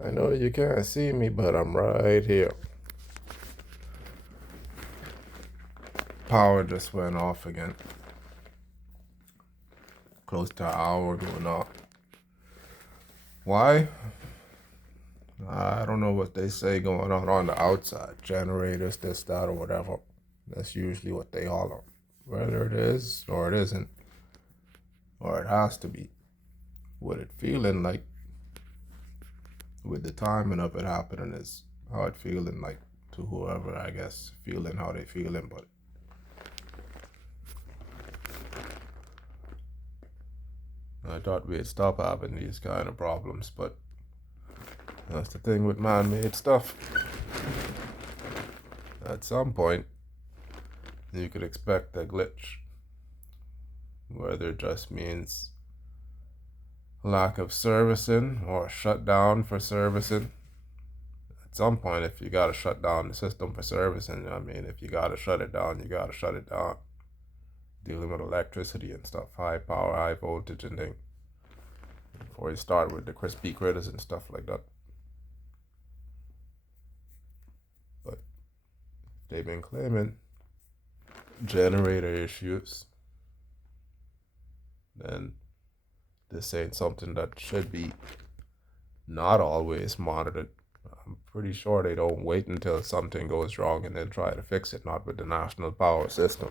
I know you can't see me, but I'm right here. Power just went off again. Close to an hour ago now. Why? I don't know what they say going on the outside. Generators, this, that, or whatever. That's usually what they holler. Whether it is or it isn't, or it has to be. What it feeling like with the timing of it happening is how it feeling like to whoever, I guess, feeling how they feeling, but I thought we'd stop having these kind of problems, but that's the thing with man-made stuff. At some point, you could expect a glitch, whether it just means lack of servicing or shutdown for servicing. At some point, if you gotta shut down the system for servicing, I mean, if you gotta shut it down, you gotta shut it down. Dealing with electricity and stuff, high power, high voltage and things. Before you start with the crispy critters and stuff like that. But they've been claiming generator issues, then this ain't something that should be not always monitored. I'm pretty sure they don't wait until something goes wrong and then try to fix it, not with the national power system.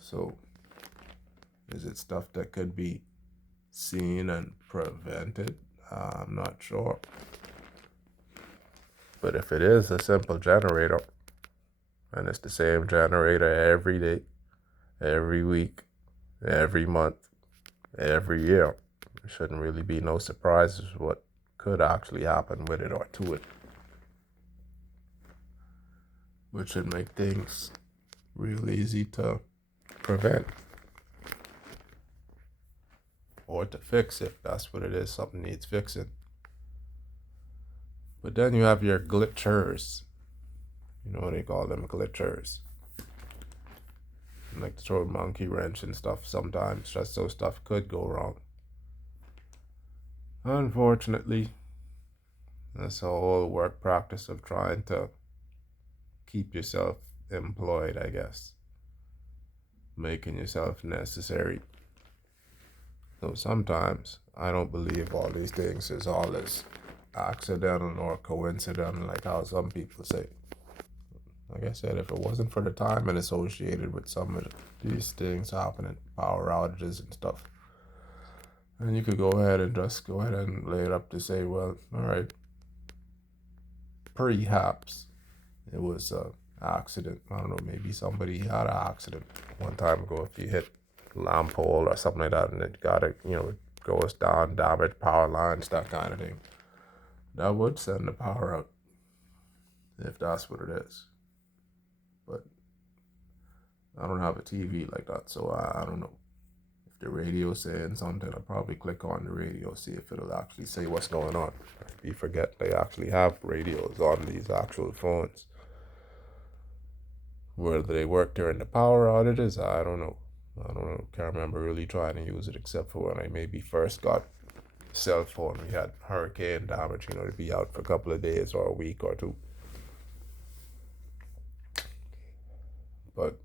So, is it stuff that could be seen and prevented? I'm not sure. But if it is a simple generator, and it's the same generator every day, every week, every month, every year, there shouldn't really be no surprises what could actually happen with it or to it, which should make things real easy to prevent or to fix if that's what it is, something needs fixing. But then you have your glitchers. You know what they call them, glitchers. Like to throw a monkey wrench and stuff sometimes, just so stuff could go wrong. Unfortunately, that's a whole work practice of trying to keep yourself employed, I guess. Making yourself necessary. So sometimes I don't believe all these things is all as accidental or coincidental like how some people say. Like I said, if it wasn't for the time and associated with some of these things happening, power outages and stuff, then you could go ahead and just go ahead and lay it up to say, well, all right, perhaps it was a accident. I don't know, maybe somebody had an accident one time ago if you hit a lamp pole or something like that and it got it, it goes down, damage power lines, that kind of thing. That would send the power out if that's what it is. But I don't have a TV like that, so I don't know. If the radio's saying something, I'll probably click on the radio, see if it'll actually say what's going on. You forget they actually have radios on these actual phones. Whether they work during the power outages, I don't know. I don't know. Can't remember really trying to use it except for when I maybe first got cell phone. We had hurricane damage, to be out for a couple of days or a week or two. But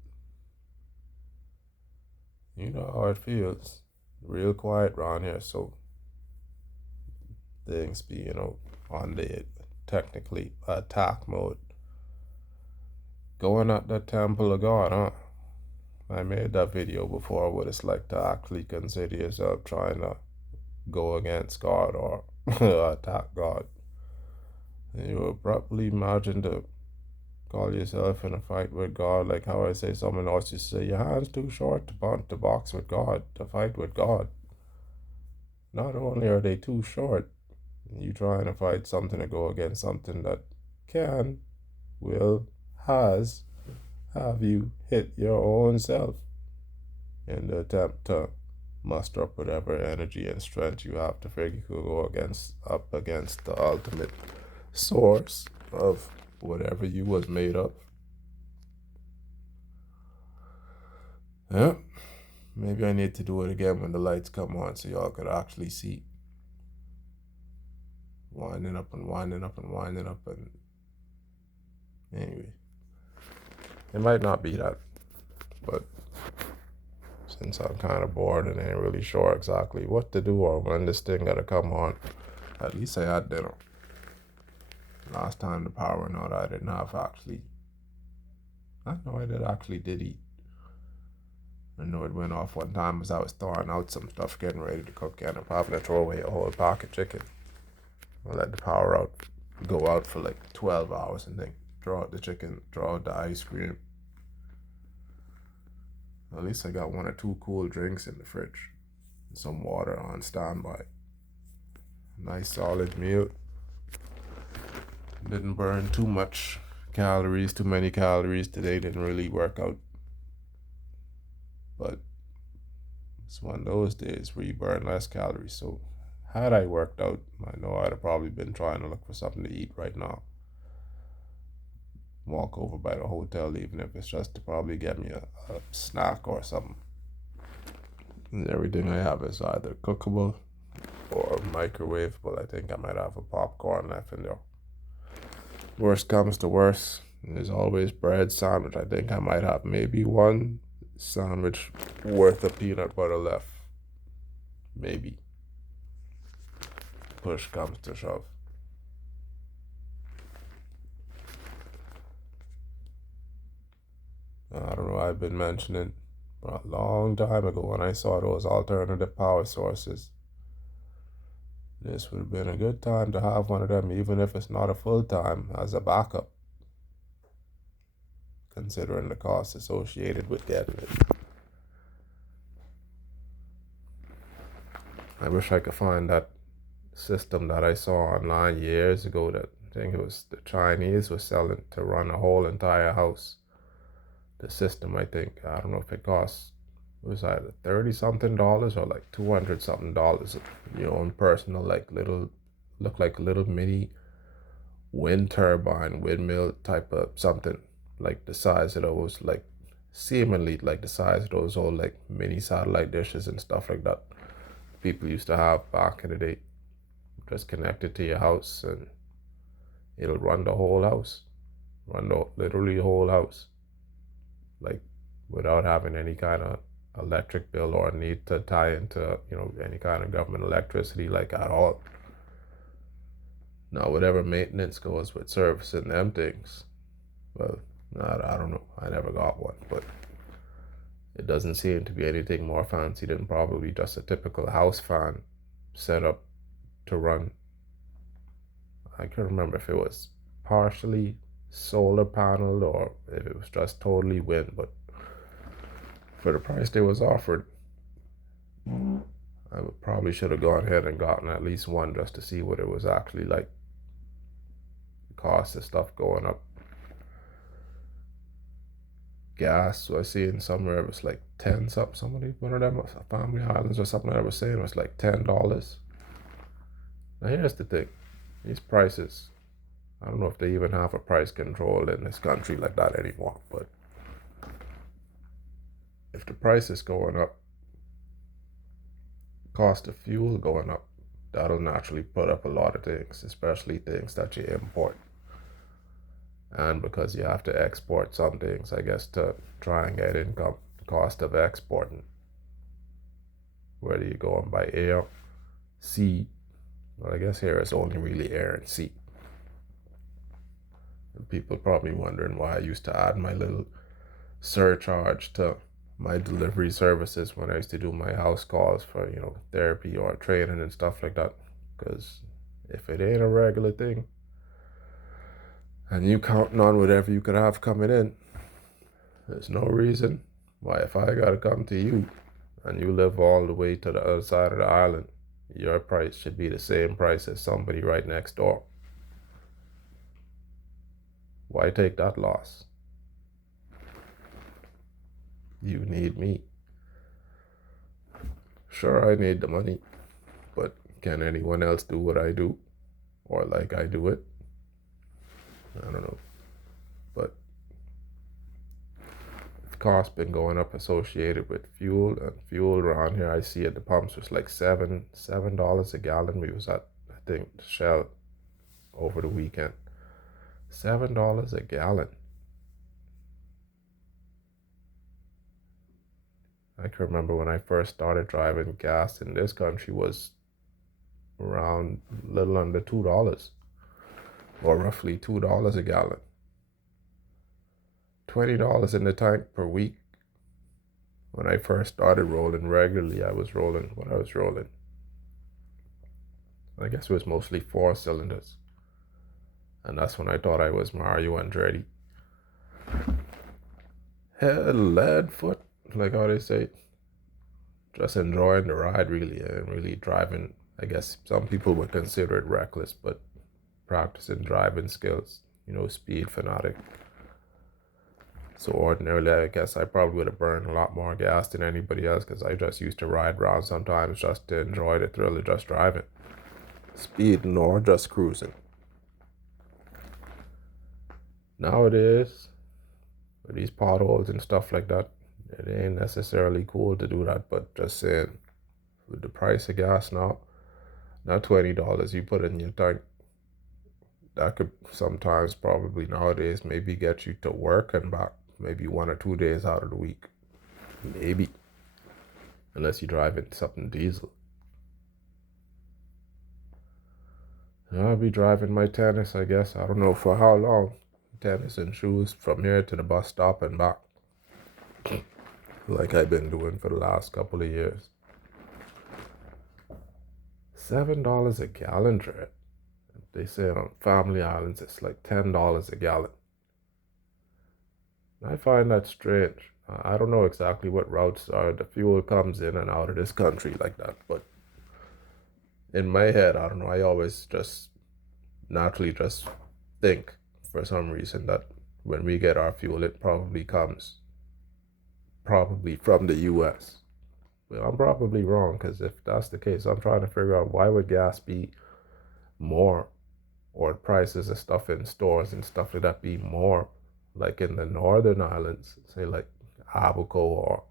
you know how it feels. Real quiet around here, so things be, on the technically attack mode. Going at the temple of God, huh? I made that video before what it's like to actually consider yourself trying to go against God or attack God. And you abruptly imagine to call yourself in a fight with God, like how I say someone else used to say, your hand's too short to box with God, to fight with God. Not only are they too short, you trying to fight something to go against something that can, will, has have you hit your own self in the attempt to muster up whatever energy and strength you have to figure you could go up against the ultimate source of whatever you was made of. Yeah. Maybe I need to do it again when the lights come on so y'all could actually see. winding up and winding up and winding up. And anyway, it might not be that, but since I'm kind of bored and ain't really sure exactly what to do or when this thing gotta come on, at least I had dinner. Last time the power went out, I didn't have actually. I know I did eat. I know it went off one time as I was thawing out some stuff, getting ready to cook, and I'm having to throw away a whole pack of chicken. I let the power go out for like 12 hours and then draw out the chicken, draw out the ice cream. At least I got one or two cool drinks in the fridge and some water on standby. Nice solid meal. Didn't burn too many calories today. Didn't really work out. But it's one of those days where you burn less calories. So had I worked out, I know I'd have probably been trying to look for something to eat right now. Walk over by the hotel, even if it's just to probably get me a snack or something. And everything I have is either cookable or microwavable. I think I might have a popcorn left in there. Worst comes to worst, there's always bread sandwich. I think I might have maybe one sandwich worth of peanut butter left. Maybe. Push comes to shove. I don't know, I've been mentioning a long time ago when I saw those alternative power sources. This would have been a good time to have one of them, even if it's not a full time, as a backup, considering the costs associated with getting it. I wish I could find that system that I saw online years ago that I think it was the Chinese was selling to run a whole entire house. The system, I think, I don't know if it costs, it was either $30 something or like $200 something. Your own personal, like look like a little mini wind turbine, windmill type of something, like the size of those, like seemingly like the size of those old like mini satellite dishes and stuff like that people used to have back in the day. Just connected to your house and it'll run the whole house, literally the whole house, like without having any kind of electric bill or need to tie into any kind of government electricity like at all. Now whatever maintenance goes with servicing them things, well, I don't know, I never got one, but it doesn't seem to be anything more fancy than probably just a typical house fan set up to run. I can't remember if it was partially solar panel or if it was just totally wind, but for the price they was offered, I probably should have gone ahead and gotten at least one just to see what it was actually like. The cost of stuff going up. Gas, so I see in somewhere it was like 10 something. Somebody, one of them, Family Islands or something, I was saying it was like $10. Now here's the thing, these prices, I don't know if they even have a price control in this country like that anymore, but if the price is going up, cost of fuel going up, that'll naturally put up a lot of things, especially things that you import. And because you have to export some things, I guess, to try and get income, the cost of exporting, whether you're going by air, sea, well, I guess here it's only really air and sea. And people probably wondering why I used to add my little surcharge to my delivery services when I used to do my house calls for, therapy or training and stuff like that. Because if it ain't a regular thing, and you counting on whatever you could have coming in, there's no reason why if I gotta come to you and you live all the way to the other side of the island, your price should be the same price as somebody right next door. Why take that loss? You need me. Sure, I need the money, but can anyone else do what I do? Or like I do it? I don't know. But the cost been going up associated with fuel, and fuel around here I see at the pumps was like $7 a gallon. We was at, I think, Shell over the weekend. $7 a gallon. I can remember when I first started driving, gas in this country was around a little under $2, or roughly $2 a gallon. $20 in the tank per week. When I first started rolling regularly, I was rolling what I was rolling. I guess it was mostly 4 cylinders. And that's when I thought I was Mario Andretti. Lead foot, like how they say. Just enjoying the ride, really, and really driving. I guess some people would consider it reckless, but practicing driving skills, speed fanatic. So ordinarily, I guess I probably would have burned a lot more gas than anybody else, because I just used to ride around sometimes just to enjoy the thrill of just driving. Speeding or just cruising. Nowadays, with these potholes and stuff like that, it ain't necessarily cool to do that, but just saying, with the price of gas now, not $20 you put in your tank, that could sometimes probably nowadays maybe get you to work and back maybe 1 or 2 days out of the week. Maybe. Unless you're driving something diesel. I'll be driving my tennis, I guess. I don't know for how long. Tennis and shoes from here to the bus stop and back. Like I've been doing for the last couple of years. $7 a gallon, Dread. They say on Family Islands it's like $10 a gallon. I find that strange. I don't know exactly what routes the fuel comes in and out of this country like that, but in my head, I don't know, I always just naturally just think for some reason that when we get our fuel, it probably comes from the US. Well, I'm probably wrong, because if that's the case, I'm trying to figure out why would gas be more, or prices of stuff in stores and stuff like that be more, like in the northern islands, say like Abaco, or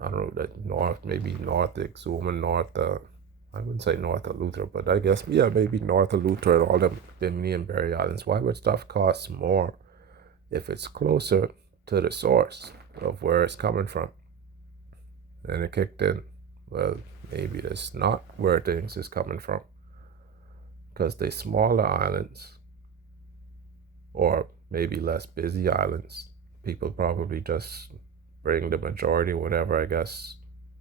I don't know, that north, maybe North Exuma, North, I wouldn't say North of Luther, but I guess, yeah, maybe North of Luther and all them Bimini and Berry Islands. Why would stuff cost more if it's closer to the source of where it's coming from? And it kicked in. Well, maybe that's not where things is coming from, because the smaller islands, or maybe less busy islands, people probably just bring the majority, whatever, I guess,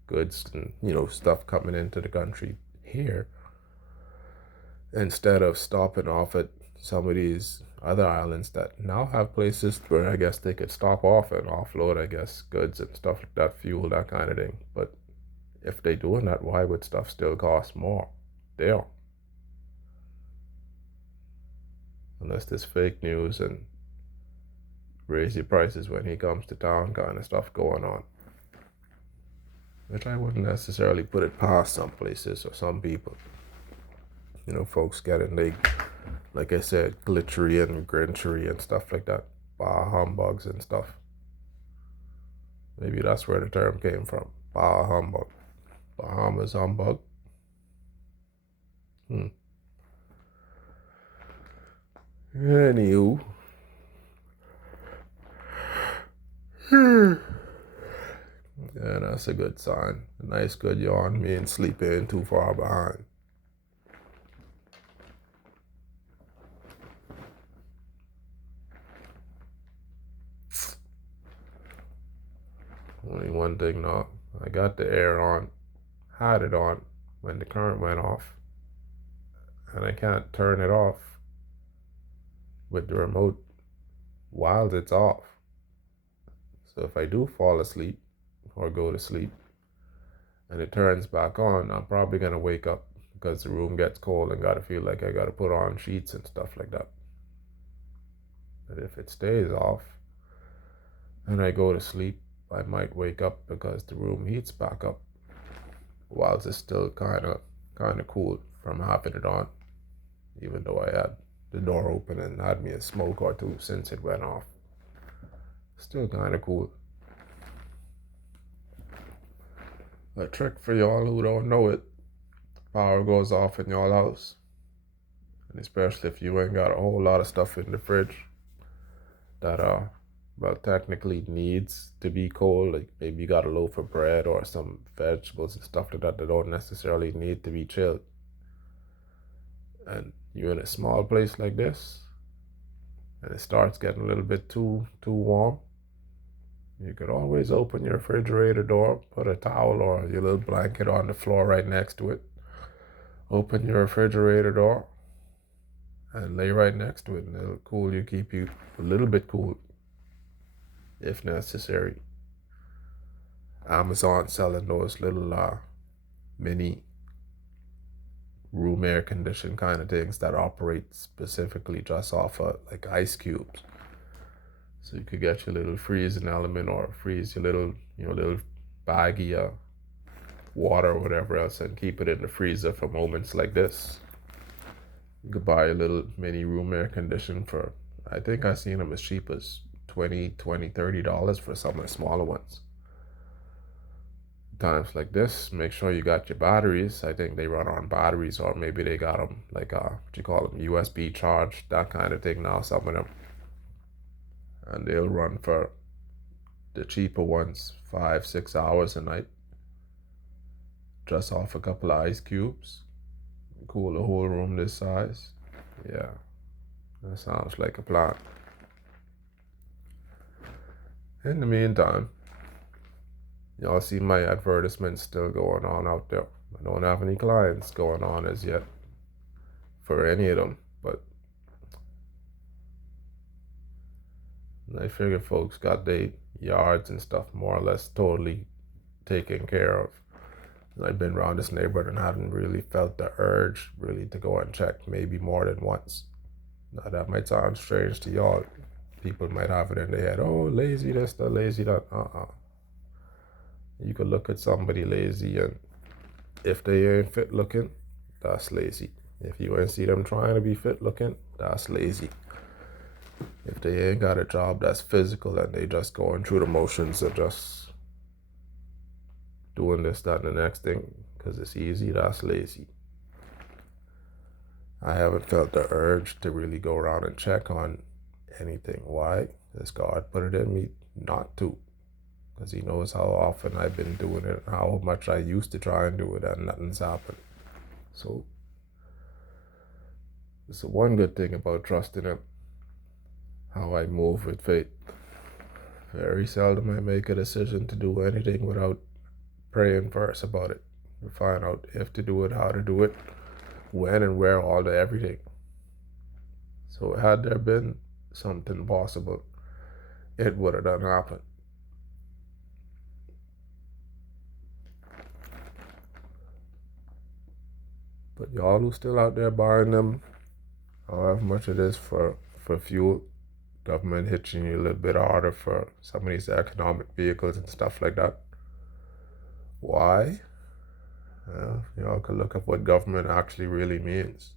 goods and stuff coming into the country here, instead of stopping off at some of these other islands that now have places where I guess they could stop off and offload, I guess, goods and stuff like that, fuel, that kind of thing. But if they doing that, why would stuff still cost more there? Unless there's fake news and raise your prices when he comes to town kind of stuff going on, which I wouldn't necessarily put it past some places or some people. Folks getting like I said, glittery and grinchery and stuff like that, bah humbugs and stuff. Maybe that's where the term came from, bah humbug, Bahamas humbug. Anywho, yeah, that's a good sign. A nice good yawn. Me and sleep ain't too far behind. Only one thing now. I got the air on, had it on when the current went off, and I can't turn it off with the remote while it's off. So if I do fall asleep or go to sleep and it turns back on, I'm probably gonna wake up because the room gets cold and gotta feel like I gotta put on sheets and stuff like that. But if it stays off and I go to sleep, I might wake up because the room heats back up whilst it's still kind of cool from having it on, even though I had the door open and had me a smoke or two since it went off. Still kind of cool. A trick for y'all who don't know it: power goes off in y'all house And especially if you ain't got a whole lot of stuff in the fridge that well technically needs to be cold. Like maybe you got a loaf of bread or some vegetables and stuff like that that don't necessarily need to be chilled. And you're in a small place like this and it starts getting a little bit too warm, you could always open your refrigerator door, put a towel or your little blanket on the floor right next to it. Open your refrigerator door and lay right next to it, and it'll cool you, keep you a little bit cool if necessary. Amazon selling those little mini room air condition kind of things that operate specifically just off of like ice cubes. So you could get your little freezing element or freeze your little, little baggie of water or whatever else and keep it in the freezer for moments like this. You could buy a little mini room air condition for, I think I've seen them as cheap as $20, $30 for some of the smaller ones. Times like this, make sure you got your batteries. I think they run on batteries, or maybe they got them like what you call them, USB charge, that kind of thing now, some of them. And they'll run for the cheaper ones 5-6 hours a night, just off a couple of ice cubes. Cool the whole room this size. Yeah, that sounds like a plan. In the meantime, y'all see my advertisements still going on out there. I don't have any clients going on as yet for any of them, but I figure folks got their yards and stuff more or less totally taken care of. I've been around this neighborhood and haven't really felt the urge really to go and check maybe more than once. Now that might sound strange to y'all. People might have it in their head, oh, lazy this, that, lazy that. You could look at somebody lazy, and if they ain't fit looking, that's lazy. If you ain't see them trying to be fit looking, that's lazy. If they ain't got a job that's physical and they just going through the motions of just doing this, that, and the next thing because it's easy, that's lazy. I haven't felt the urge to really go around and check on anything. Why? Because God put it in me not to. Because he knows how often I've been doing it, how much I used to try and do it, and nothing's happened. So, it's the one good thing about trusting him, how I move with faith. Very seldom I make a decision to do anything without praying first about it. To find out if to do it, how to do it, when and where, all the everything. So had there been something possible, it would have done happen. But y'all who still out there buying them, however much it is for fuel, government hitching you a little bit harder for some of these economic vehicles and stuff like that. Why? Y'all could look up what government actually really means.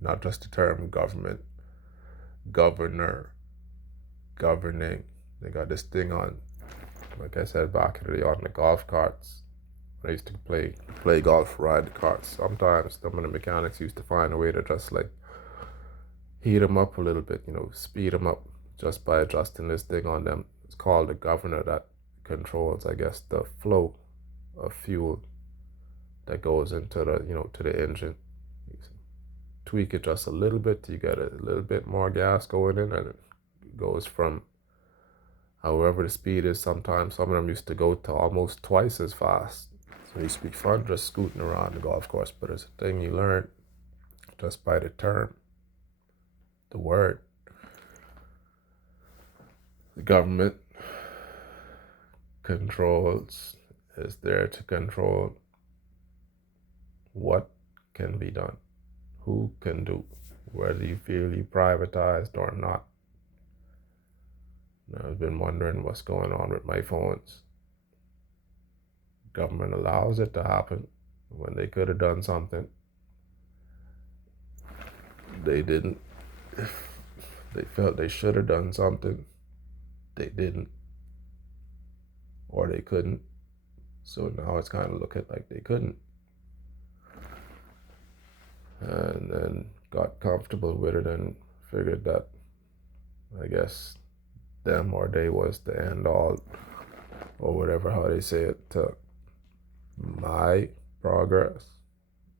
Not just the term government, governor, governing. They got this thing on, like I said back in the day, on the golf carts. I used to play golf, ride the carts. Sometimes some of the mechanics used to find a way to just like heat them up a little bit, speed them up just by adjusting this thing on them. It's called the governor that controls, I guess, the flow of fuel that goes into the, to the engine. You tweak it just a little bit, you get a little bit more gas going in, and it goes from however the speed is. Sometimes some of them used to go to almost twice as fast. So it used to be fun just scooting around the golf course, but it's a thing you learn just by the term, the word. The government is there to control what can be done, who can do, whether you feel you privatized or not. Now, I've been wondering what's going on with my phones. Government allows it to happen when they could have done something. They didn't. They felt they should have done something. They didn't. Or they couldn't. So now it's kind of looking like they couldn't. And then got comfortable with it and figured that, I guess, them or they was the end all, or whatever, how they say it, to my progress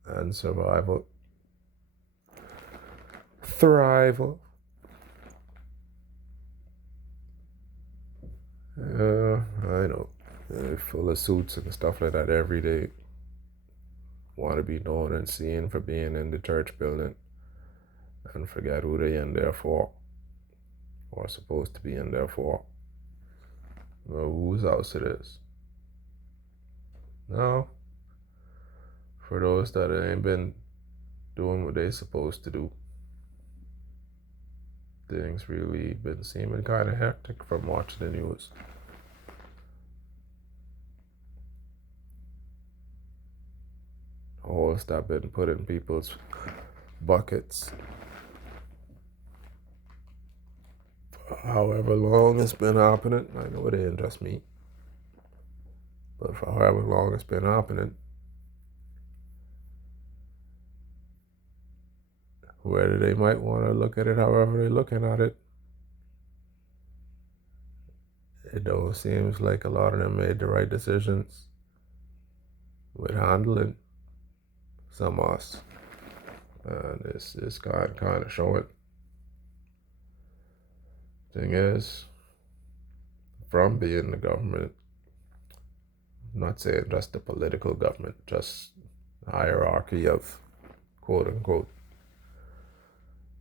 and survival. Thrival. I know. Full of suits and stuff like that every day. Want to be known and seen for being in the church building and forget who they in there for or supposed to be in there for. Or whose house it is. No. For those that ain't been doing what they supposed to do, things really been seeming kind of hectic from watching the news. Holes that been put in people's buckets. However long it's been happening, I know it ain't just me, but for however long it's been happening, whether they might want to look at it however they're looking at it, it don't seems like a lot of them made the right decisions with handling some of us, and it's kind of showing. Thing is, from being the government, I'm not saying just the political government, just hierarchy of quote unquote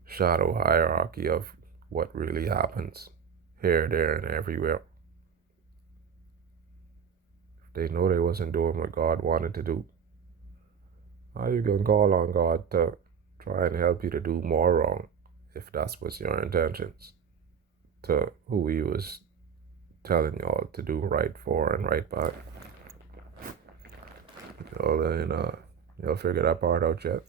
shadow hierarchy of what really happens here, there, and everywhere. If they know they wasn't doing what God wanted to do, how you gonna call on God to try and help you to do more wrong if that's what's your intentions to who he was telling y'all to do right for and right by? Y'all figure that part out yet?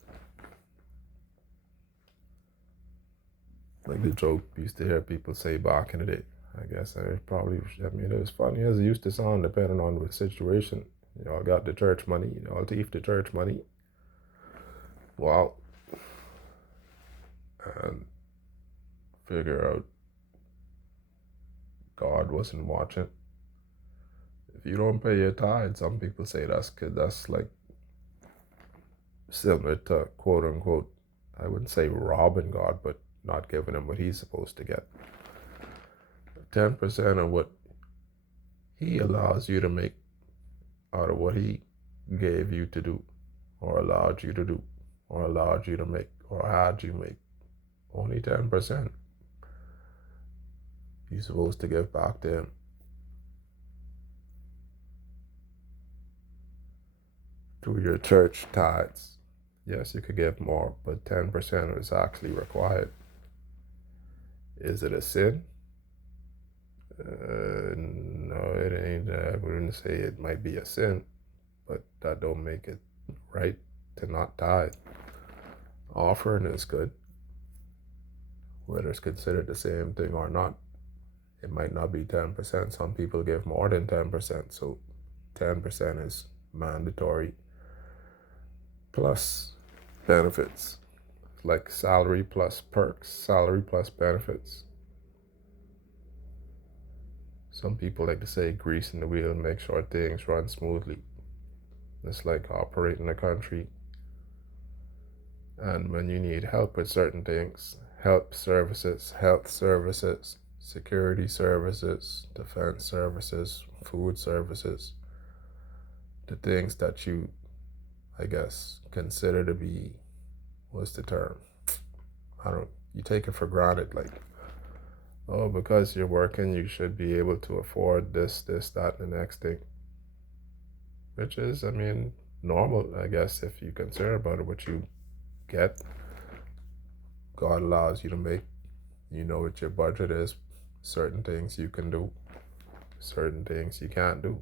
Like the joke used to hear people say back in the day. I guess it was funny as it used to sound depending on the situation. Y'all got the church money, y'all thief the church money. Wow. And figure out God wasn't watching. If you don't pay your tithe, some people say that's like similar to quote unquote, I wouldn't say robbing God, but not giving him what he's supposed to get. 10% of what he allows you to make out of what he gave you to do, or allowed you to do, or allowed you to make, or had you make. Only 10%. You're supposed to give back to him. Through your church tithes. Yes, you could give more, but 10% is actually required. Is it a sin? No, it ain't. I wouldn't say it might be a sin, but that don't make it right to not tithe. Offering is good, whether it's considered the same thing or not. It might not be 10%. Some people give more than 10%, so 10% is mandatory. Plus benefits, like salary plus perks, salary plus benefits. Some people like to say greasing the wheel and make sure things run smoothly. It's like operating a country. And when you need help with certain things, health services, security services, defense services, food services, the things that you, I guess, consider to be, what's the term? You take it for granted, like, oh, because you're working, you should be able to afford this, that, and the next thing. Which is, normal, I guess, if you consider about it, what you get, God allows you to make. You know what your budget is. Certain things you can do, certain things you can't do.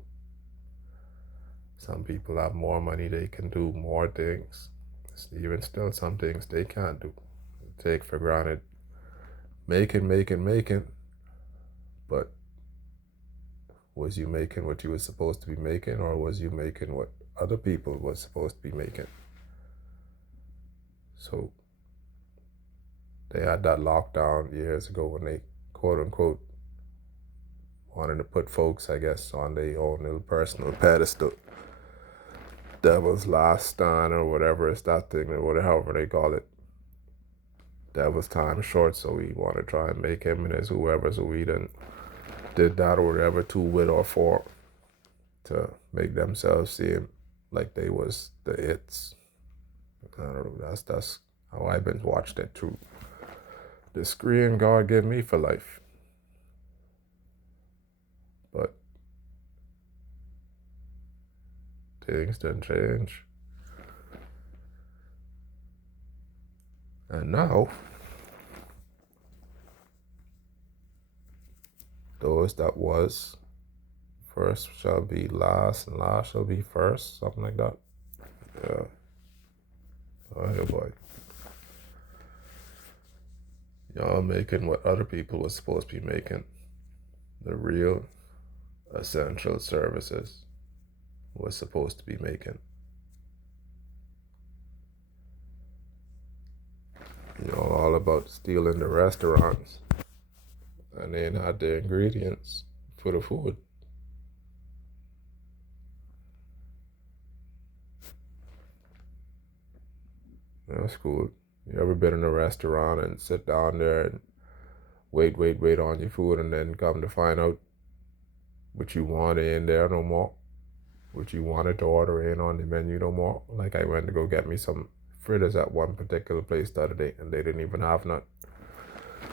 Some people have more money, they can do more things. Even still, some things they can't do. Take for granted. Making. But was you making what you were supposed to be making, or was you making what other people were supposed to be making? So They had that lockdown years ago when they, quote unquote, wanted to put folks, I guess, on their own little personal pedestal. Devil's last stand or whatever is that thing, or whatever they call it. Devil's time short, so we want to try and make him and his whoever, so we did that or whatever to with or for to make themselves seem like they was the it's. I don't know, that's how I've been watched it through the screen God gave me for life. But things didn't change. And now, those that was first shall be last, and last shall be first, something like that. Yeah. Oh, yeah, boy. Y'all making what other people was supposed to be making. The real essential services was supposed to be making. All about stealing the restaurants. And they had the ingredients for the food. That's cool. You ever been in a restaurant and sit down there and wait on your food, and then come to find out what you want in there no more? What you wanted to order in on the menu no more? Like I went to go get me some fritters at one particular place the other day, and they didn't even have none.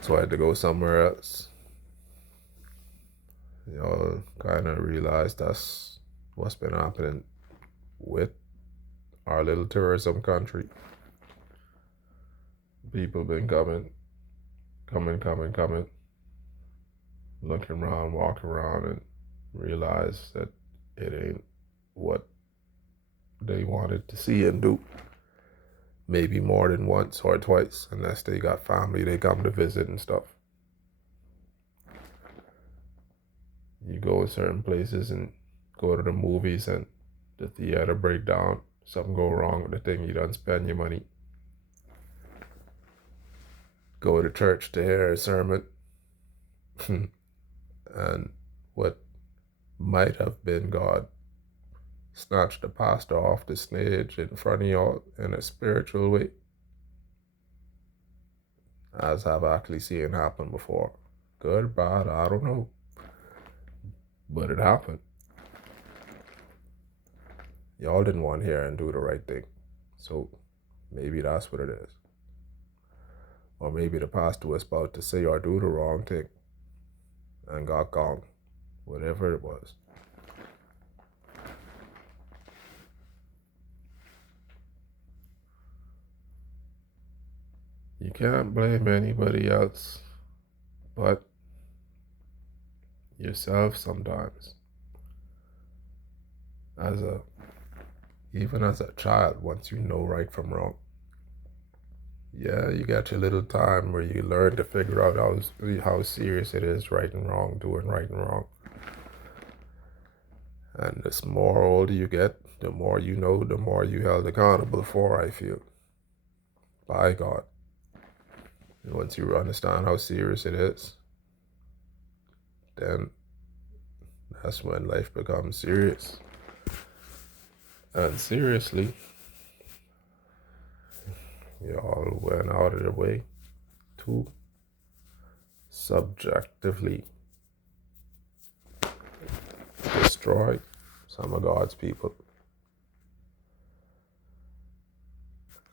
So I had to go somewhere else. Kind of realized that's what's been happening with our little tourism country. People been coming, looking around, walking around, and realize that it ain't what they wanted to see and do. Maybe more than once or twice, unless they got family they come to visit and stuff. You go to certain places and go to the movies, and the theater break down, something go wrong with the thing, you done spend your money. Go to church to hear a sermon, and what might have been God snatched the pastor off the stage in front of y'all in a spiritual way, as I've actually seen happen before. Good, bad, I don't know, but it happened. Y'all didn't want to hear and do the right thing, so maybe that's what it is. Or maybe the pastor was about to say or do the wrong thing and got gone, whatever it was. You can't blame anybody else but yourself sometimes. Even as a child, once you know right from wrong, yeah, you got your little time where you learn to figure out how serious it is, right and wrong, doing right and wrong. And the more older you get, the more you know, the more you held accountable for, I feel, by God. And once you understand how serious it is, then that's when life becomes serious. And seriously, y'all went out of their way to subjectively destroy some of God's people.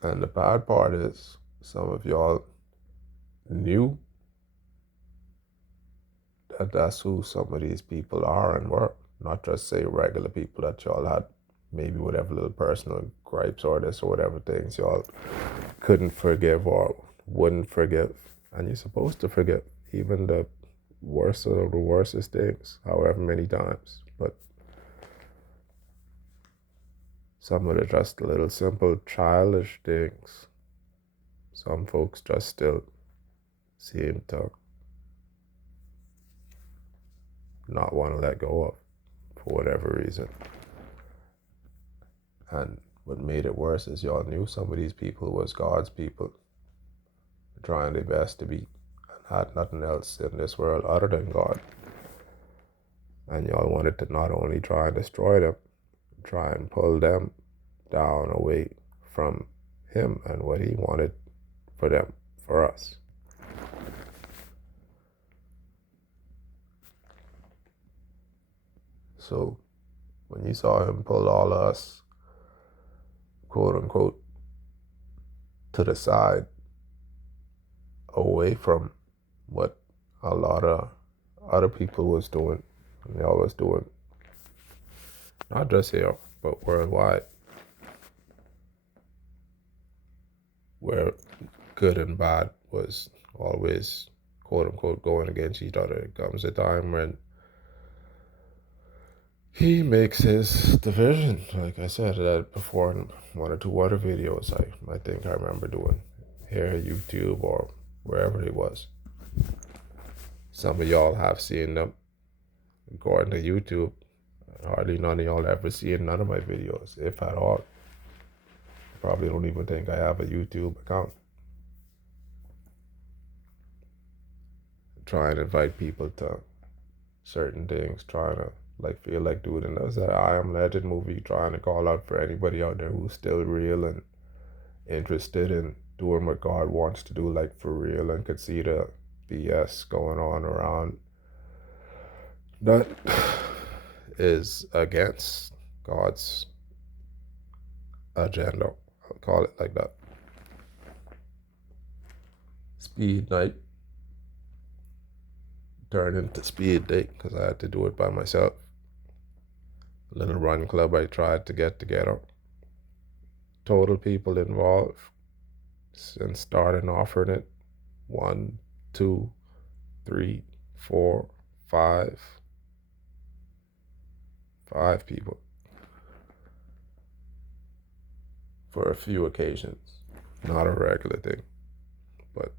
And the bad part is, some of y'all knew that that's who some of these people are and were. Not just say regular people that y'all had maybe whatever little personal gripes or this or whatever things y'all couldn't forgive or wouldn't forgive. And you're supposed to forgive even the worst of the worstest things, however many times. But some of the just little simple childish things, some folks just still seem to not want to let go of for whatever reason. And what made it worse is y'all knew some of these people was God's people. trying their best to be, and had nothing else in this world other than God. And y'all wanted to not only try and destroy them, try and pull them down away from him and what he wanted for them, for us. So when you saw him pull all of us, quote unquote, to the side, away from what a lot of other people was doing, and y'all was doing, not just here, but worldwide, where good and bad was always, quote unquote, going against each other. It comes a time when he makes his division, like I said that before in one or two other videos I think I remember doing here, YouTube or wherever it was. Some of y'all have seen them. According to YouTube, hardly none of y'all ever seen none of my videos, if at all. Probably don't even think I have a YouTube account. Try and invite people to certain things, trying to feel like doing those that I Am Legend movie, trying to call out for anybody out there who's still real and interested in doing what God wants to do, like for real, and could see the BS going on around that is against God's agenda. I'll call it like that. Speed night turned into speed date because I had to do it by myself. A little run club I tried to get together. Total people involved and started offering it. 1, 2, 3, 4, 5. 5 people for a few occasions. Not a regular thing, but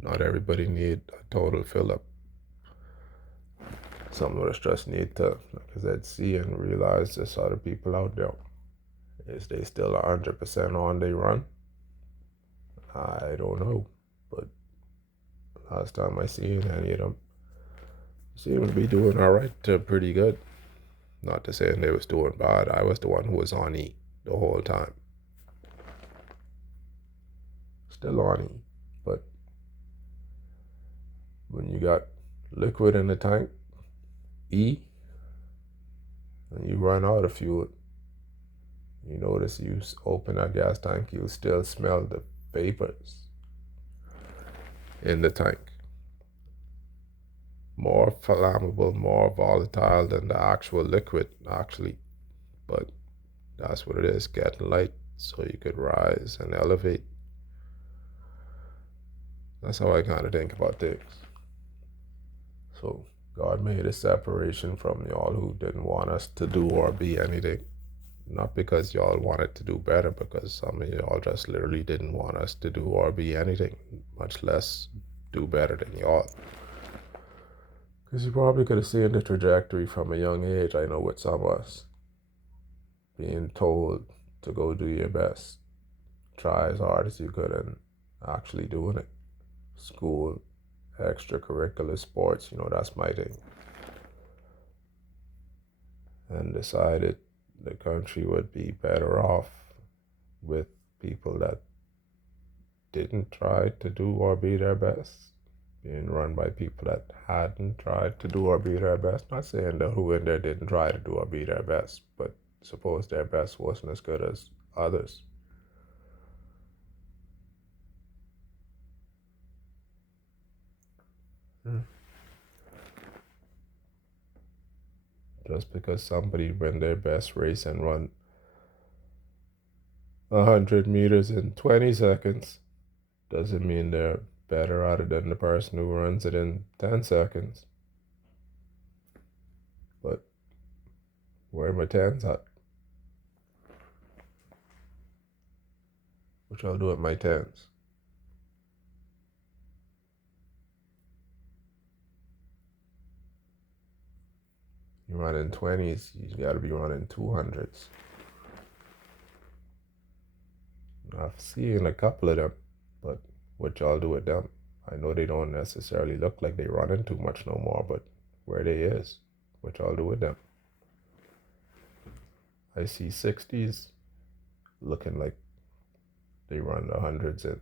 not everybody need a total fill up. Some of us just need to, like I said, see and realize there's other people out there. Is they still 100% on they run? I don't know, but last time I seen any of them seem to be doing all right to pretty good. Not to say they was doing bad. I was the one who was on E the whole time. Still on E, but when you got liquid in the tank, E, and you run out of fuel, you notice you open a gas tank, you still smell the vapors in the tank. More flammable, more volatile than the actual liquid, actually. But that's what it is, getting light so you could rise and elevate. That's how I kind of think about things. So God made a separation from y'all who didn't want us to do or be anything. Not because y'all wanted to do better, because some of y'all just literally didn't want us to do or be anything, much less do better than y'all. Because you probably could have seen the trajectory from a young age, I know, with some of us. Being told to go do your best. Try as hard as you could and actually doing it. School, extracurricular sports, that's my thing. And decided the country would be better off with people that didn't try to do or be their best, being run by people that hadn't tried to do or be their best. Not saying that who in there didn't try to do or be their best, but suppose their best wasn't as good as others. Just because somebody ran their best race and run 100 meters in 20 seconds doesn't mean they're better at it than the person who runs it in 10 seconds. But where are my 10s at? What y'all do at my 10s? You run in 20s, you gotta be running 200s. I've seen a couple of them, But what y'all do with them? I know they don't necessarily look like they running too much no more, but where they is, what y'all do with them? I see 60s looking like they run the hundreds in,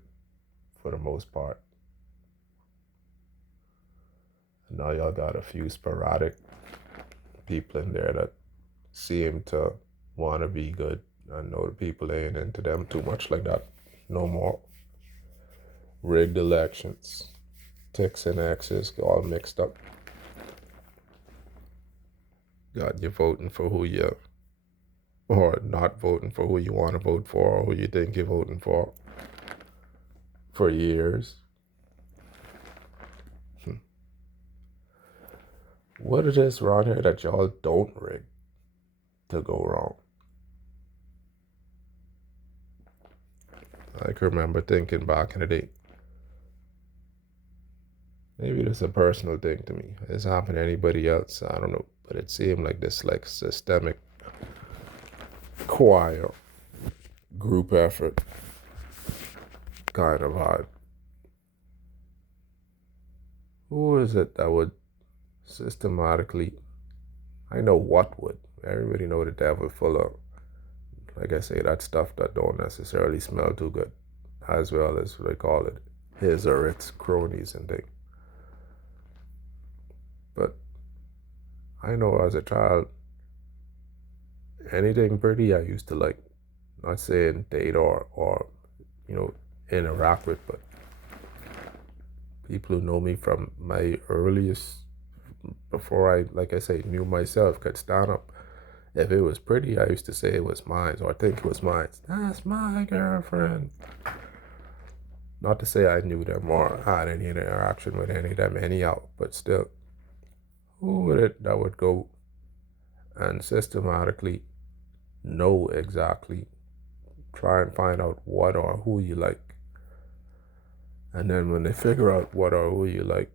for the most part. And now y'all got a few sporadic people in there that seem to want to be good. I know the people ain't into them too much like that no more. Rigged elections, ticks and X's all mixed up. Got you voting for who you, or not voting for who you want to vote for, or who you think you're voting for years. What it is around here that y'all don't rig to go wrong? I can remember thinking back in the day, maybe it's a personal thing to me. It's happened to anybody else, I don't know. But it seemed like this like systemic choir, group effort kind of vibe. Who is it that would systematically, I know what would, everybody know the devil full of, like I say, that stuff that don't necessarily smell too good, as well as what they call it, his or its cronies and things. But I know as a child, anything pretty I used to like. Not saying date or interact with, but people who know me from my earliest, before I, like I say, knew myself, could stand up. If it was pretty, I used to say it was mine, or I think it was mine. That's my girlfriend. Not to say I knew them or had any interaction with any of them anyhow, but still, who would it that would go and systematically know exactly, try and find out what or who you like, and then when they figure out what or who you like,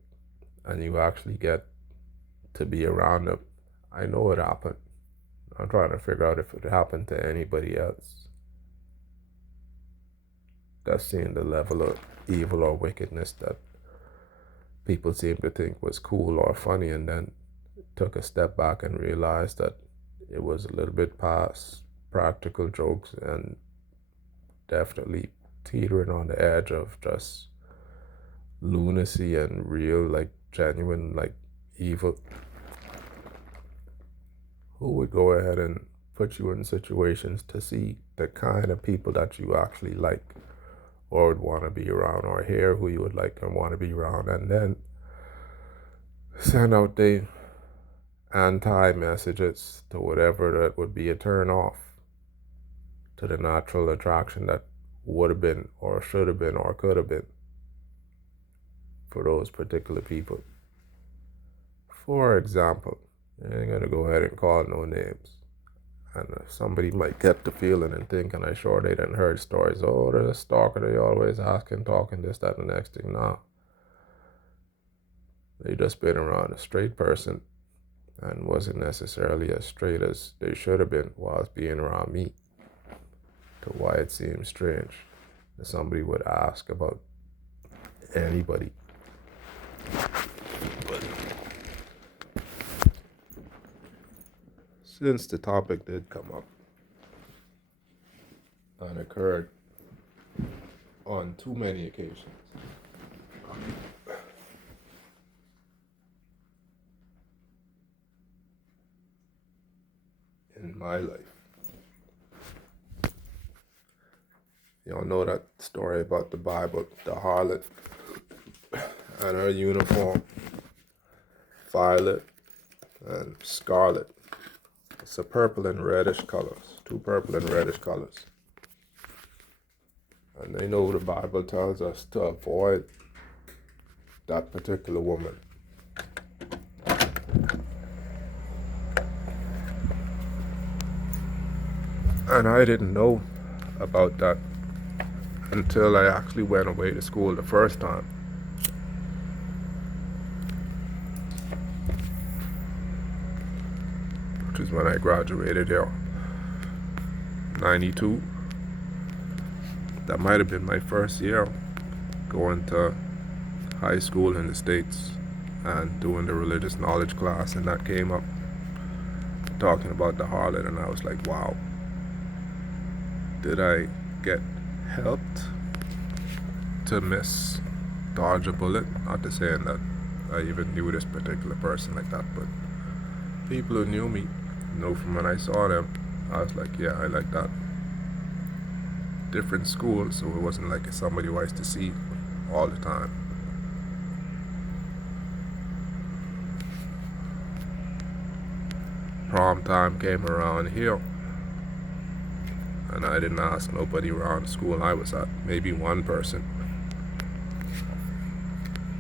and you actually get to be around them, I know it happened. I'm trying to figure out if it happened to anybody else. That's seeing the level of evil or wickedness that people seem to think was cool or funny, and then took a step back and realized that it was a little bit past practical jokes and definitely teetering on the edge of just lunacy and real, like, genuine, like, evil. Who would go ahead and put you in situations to see the kind of people that you actually like or would want to be around, or hear who you would like and want to be around, and then send out the anti-messages to whatever that would be a turn off to the natural attraction that would have been or should have been or could have been for those particular people. For example, I ain't gonna go ahead and call no names, and somebody might get the feeling and thinking, I sure they done heard stories, oh, there's a stalker, they always asking, talking, this, that, and the next thing. Nah, they just been around a straight person and wasn't necessarily as straight as they should have been whilst being around me, to why it seems strange that somebody would ask about anybody. But since the topic did come up and occurred on too many occasions, in my life, y'all know that story about the Bible, the harlot and her uniform, violet and scarlet. It's a purple and reddish colors, two purple and reddish colors. And they know the Bible tells us to avoid that particular woman. And I didn't know about that until I actually went away to school the first time. Which is when I graduated here. 92. That might have been my first year. going to high school in the States and doing the religious knowledge class, and that came up talking about the harlot, and I was like, wow, did I get helped to dodge a bullet? Not to say that I even knew this particular person like that, but people who knew me know from when I saw them, I was like, yeah, I like that. Different school, so it wasn't like somebody who I used to see all the time. Prom time came around here, and I didn't ask nobody around the school I was at, maybe one person.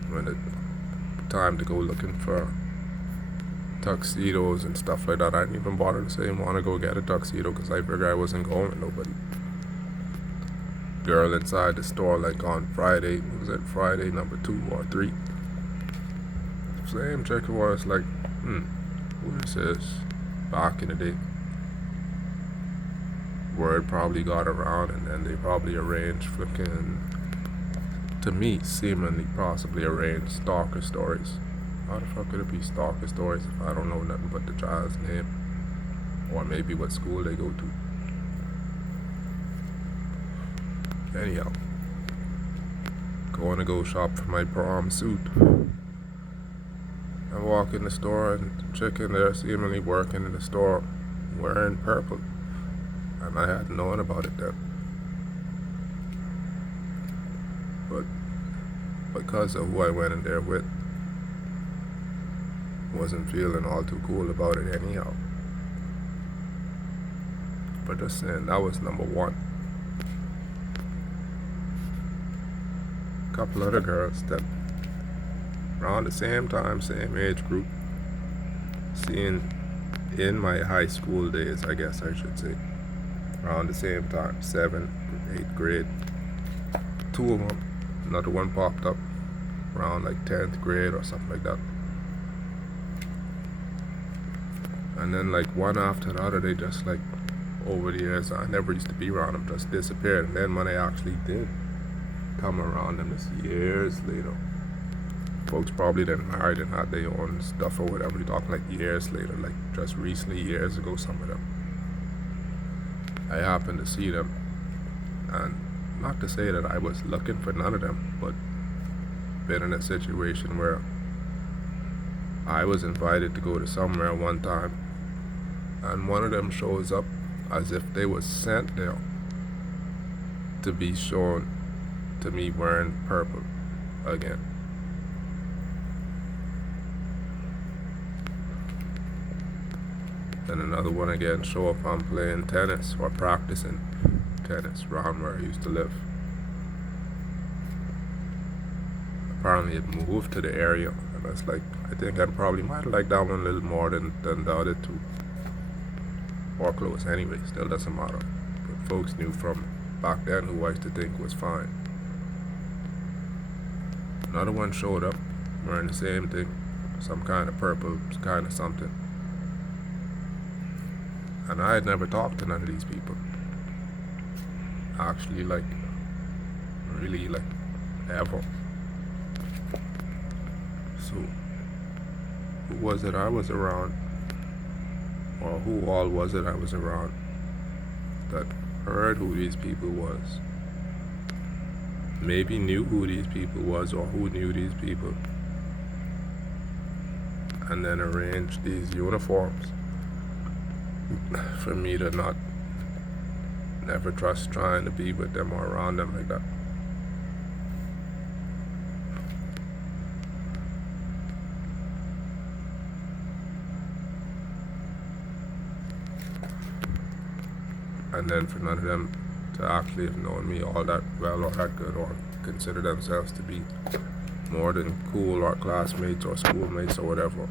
When it time to go looking for tuxedos and stuff like that, I didn't even bother to say I want to go get a tuxedo because I figured I wasn't going with nobody. Girl inside the store, like on Friday, was it Friday number 2 or 3? Same chick was like, who this is? Back in the day. Word probably got around, and then they probably arranged flipping, to me, seemingly possibly arranged stalker stories. How the fuck could it be stalker stories if I don't know nothing but the child's name? Or maybe what school they go to. Anyhow, going to go shop for my prom suit. I walk in the store, and the chick in there seemingly working in the store wearing purple. And I hadn't known about it then. But because of who I went in there with, wasn't feeling all too cool about it anyhow. But just saying, that was number 1. A couple other girls that around the same time, same age group, seeing in my high school days, I guess I should say, around the same time, 7th, 8th grade. 2 of them, another one popped up around like 10th grade or something like that. And then like one after the other, they just like, over the years, I never used to be around them, just disappeared. And then when I actually did come around them, this years later, folks probably then married and had their own stuff or whatever. You're talking like years later, like just recently, years ago, some of them. I happened to see them, and not to say that I was looking for none of them, but been in a situation where I was invited to go to somewhere one time, and one of them shows up as if they was sent there to be shown to me wearing purple again. Then another one again show up on playing tennis or practicing tennis around where I used to live. Apparently it moved to the area, and I was like, I think I probably might have liked that one a little more than the other 2. Or close anyway, still doesn't matter. But folks knew from back then who I used to think was fine. Another one showed up wearing the same thing, some kind of purple, kind of something. And I had never talked to none of these people. Actually, like, really, like, ever. So, who was it I was around? Or who all was it I was around that heard who these people was? Maybe knew who these people was, or who knew these people, and then arranged these uniforms for me to never trust trying to be with them or around them like that. And then for none of them to actually have known me all that well or that good, or consider themselves to be more than cool or classmates or schoolmates or whatever.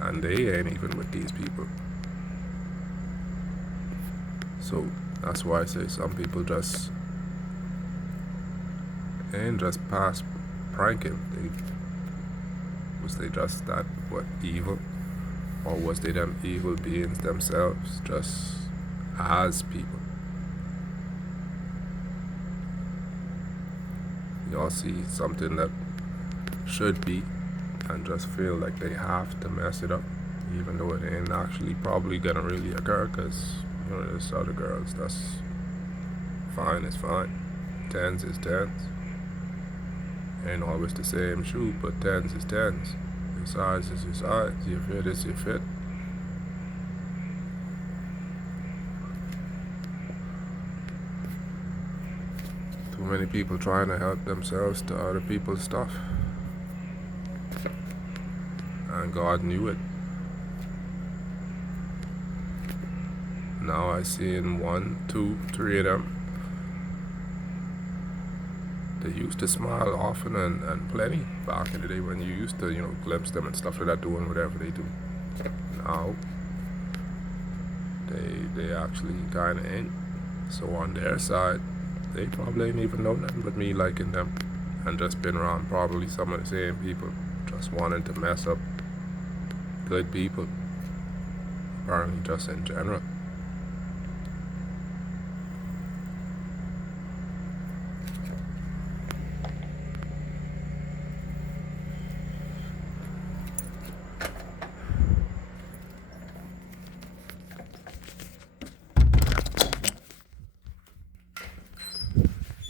And they ain't even with these people. So that's why I say some people just ain't just past pranking. Was they just that evil? Or was they them evil beings themselves, just as people? y'all see something that should be and just feel like they have to mess it up, even though it ain't actually probably gonna really occur, because there's other girls that's fine is fine. Tens is tens. Ain't always the same shoe, but tens is tens. Your size is your size. Your fit is your fit. Too many people trying to help themselves to other people's stuff. And God knew it. Now I seen 1, 2, 3 of them. They used to smile often and plenty back in the day when you used to, glimpse them and stuff like that doing whatever they do. Now, they actually kind of ain't. So on their side, they probably ain't even know nothing but me liking them. And just been around probably some of the same people, just wanting to mess up good people. Apparently just in general.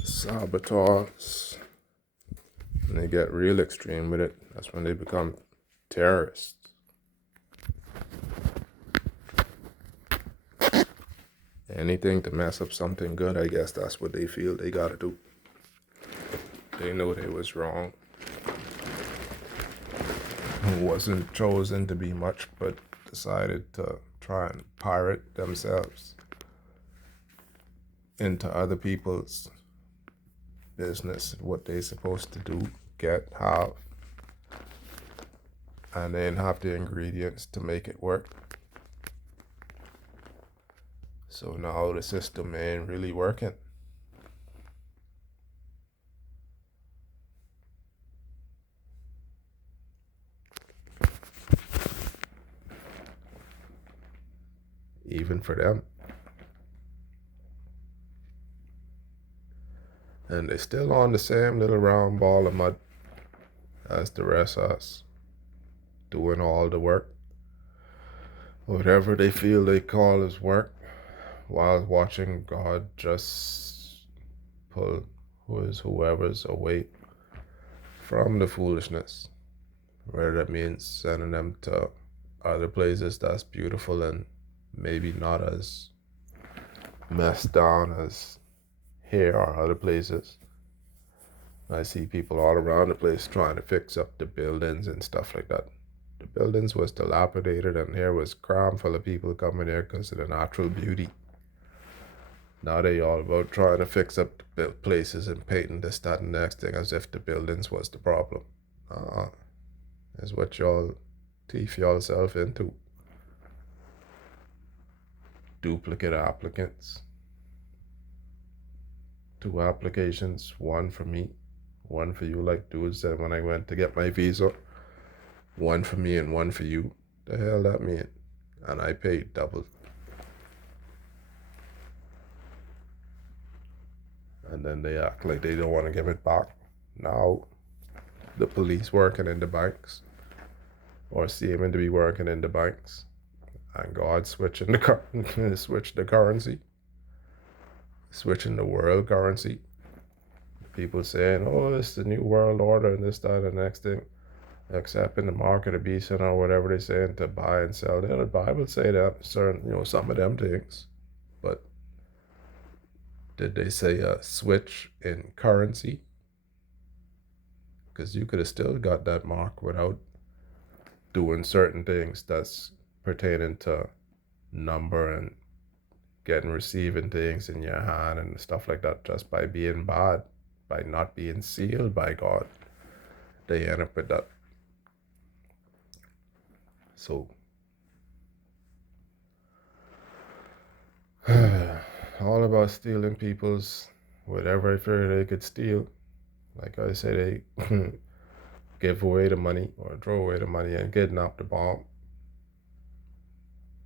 Saboteurs. And they get real extreme with it. That's when they become terrorists. Anything to mess up something good, I guess that's what they feel they gotta do. They know they was wrong. Wasn't chosen to be much, but decided to try and pirate themselves into other people's business, what they supposed to do, get, have, and then have the ingredients to make it work. So now the system ain't really working. Even for them. And they're still on the same little round ball of mud as the rest of us, doing all the work. Whatever they feel they call as work, while watching God just pull whoever's away from the foolishness. Whether that means sending them to other places that's beautiful and maybe not as messed down as here or other places. I see people all around the place trying to fix up the buildings and stuff like that. The buildings was dilapidated and here was cram full of people coming here because of the natural beauty. Now they all about trying to fix up the places and painting this, that, and next thing as if the buildings was the problem. Is what y'all teeth yourself into. Duplicate applicants. 2 applications, 1 for me, 1 for you, like dude said when I went to get my visa. 1 for me and 1 for you. The hell that mean? And I paid double. And then they act like they don't want to give it back. Now, the police working in the banks, or seeming to be working in the banks, and God switching switch the currency, switching the world currency. People saying, "Oh, it's the new world order," and this, that, and the next thing. Except in the market of beast or whatever they saying to buy and sell. The Bible say that certain, some of them things, but did they say a switch in currency? Because you could have still got that mark without doing certain things that's pertaining to number and receiving things in your hand and stuff like that, just by being bad, by not being sealed by God. They end up with that. So all about stealing people's whatever I figured they could steal. Like I say, they give away the money or throw away the money and kidnap the bomb.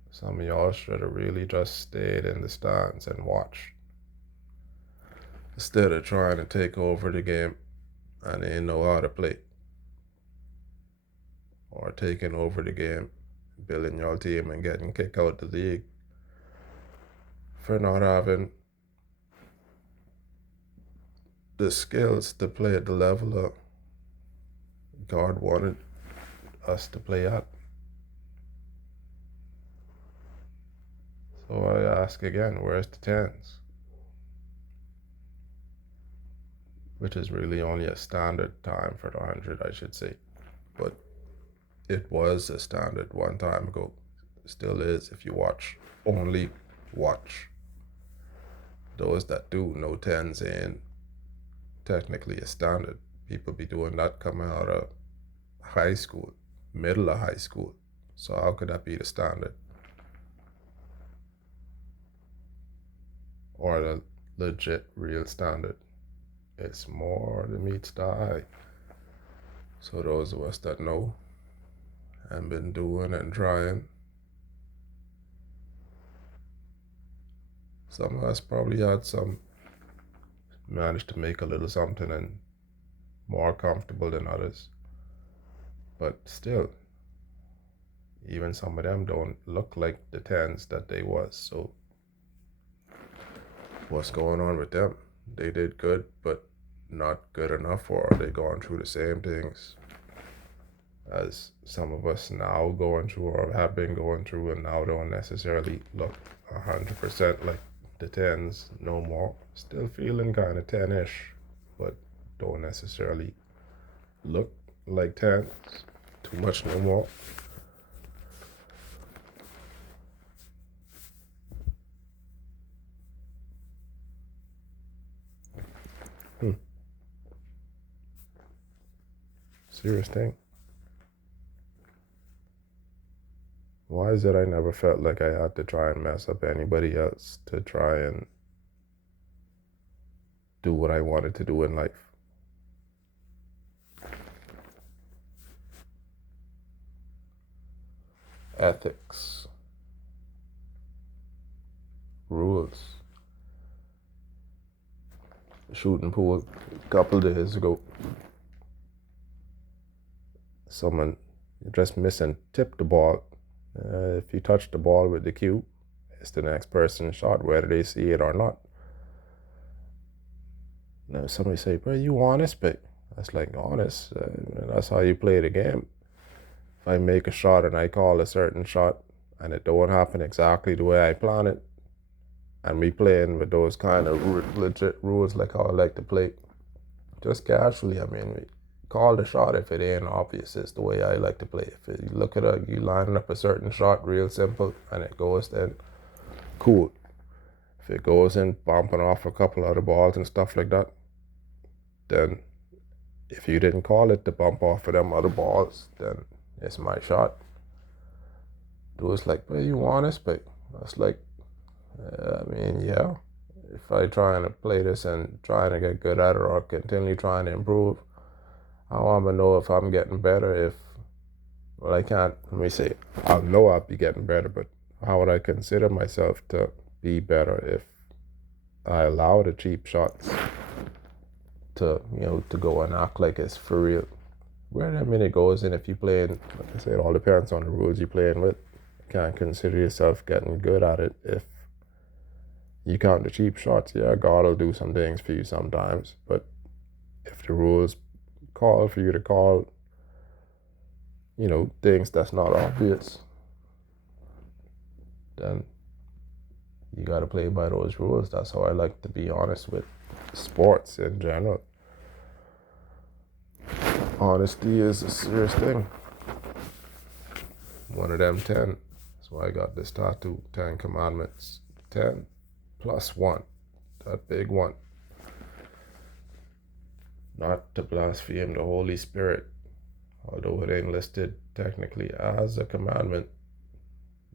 Some of y'all should have really just stayed in the stands and watched instead of trying to take over the game. and they know how to play, or taking over the game, building your team and getting kicked out of the league for not having the skills to play at the level of God wanted us to play at. So I ask again, where's the tens? Which is really only a standard time for the 100, I should say. But it was a standard one time ago. It still is if you only watch. Those that do know tens ain't technically a standard. People be doing that coming out of high school, middle of high school. So how could that be the standard? Or the legit real standard? It's more than meets the eye. So those of us that know and been doing and trying, some of us probably managed to make a little something and more comfortable than others. But still, even some of them don't look like the tens that they was. So what's going on with them? They did good, but not good enough, or are they going through the same things as some of us now going through or have been going through, and now don't necessarily look 100% like the tens no more? Still feeling kind of 10-ish, but don't necessarily look like tens too much no more. Serious thing. Why is it I never felt like I had to try and mess up anybody else to try and do what I wanted to do in life? Ethics, rules. Shooting pool a couple days ago. Someone just missing tipped the ball. If you touch the ball with the cue, it's the next person's shot, whether they see it or not. Now somebody say, "Bro, you honest?" But that's like, honest. That's how you play the game. If I make a shot and I call a certain shot and it don't happen exactly the way I plan it, and me playing with those kind of legit rules like how I like to play, just casually, I mean, call the shot if it ain't obvious. It's the way I like to play. If you look at you lining up a certain shot real simple and it goes, then cool. If it goes in bumping off a couple other balls and stuff like that, then if you didn't call it to bump off of them other balls, then it's my shot. It was like, "Well, you honest?" But that's like, I mean, yeah. If I trying to play this and trying to get good at it or continue trying to improve, I want to know if I'm getting better. Well, I can't, let me say, I'll know I'll be getting better, but how would I consider myself to be better if I allow the cheap shots to go and act like it's for real? Where that minute goes, and if you playing, like I said, it all depends on the rules you're playing with. You can't consider yourself getting good at it if you count the cheap shots. Yeah, God will do some things for you sometimes, but if the rules call for you to call, things that's not obvious, then you got to play by those rules. That's how I like to be honest with sports in general. Honesty is a serious thing. One of them 10. That's why I got this tattoo, 10 Commandments. 10 plus 1. That big one. Not to blaspheme the Holy Spirit, although it ain't listed technically as a commandment.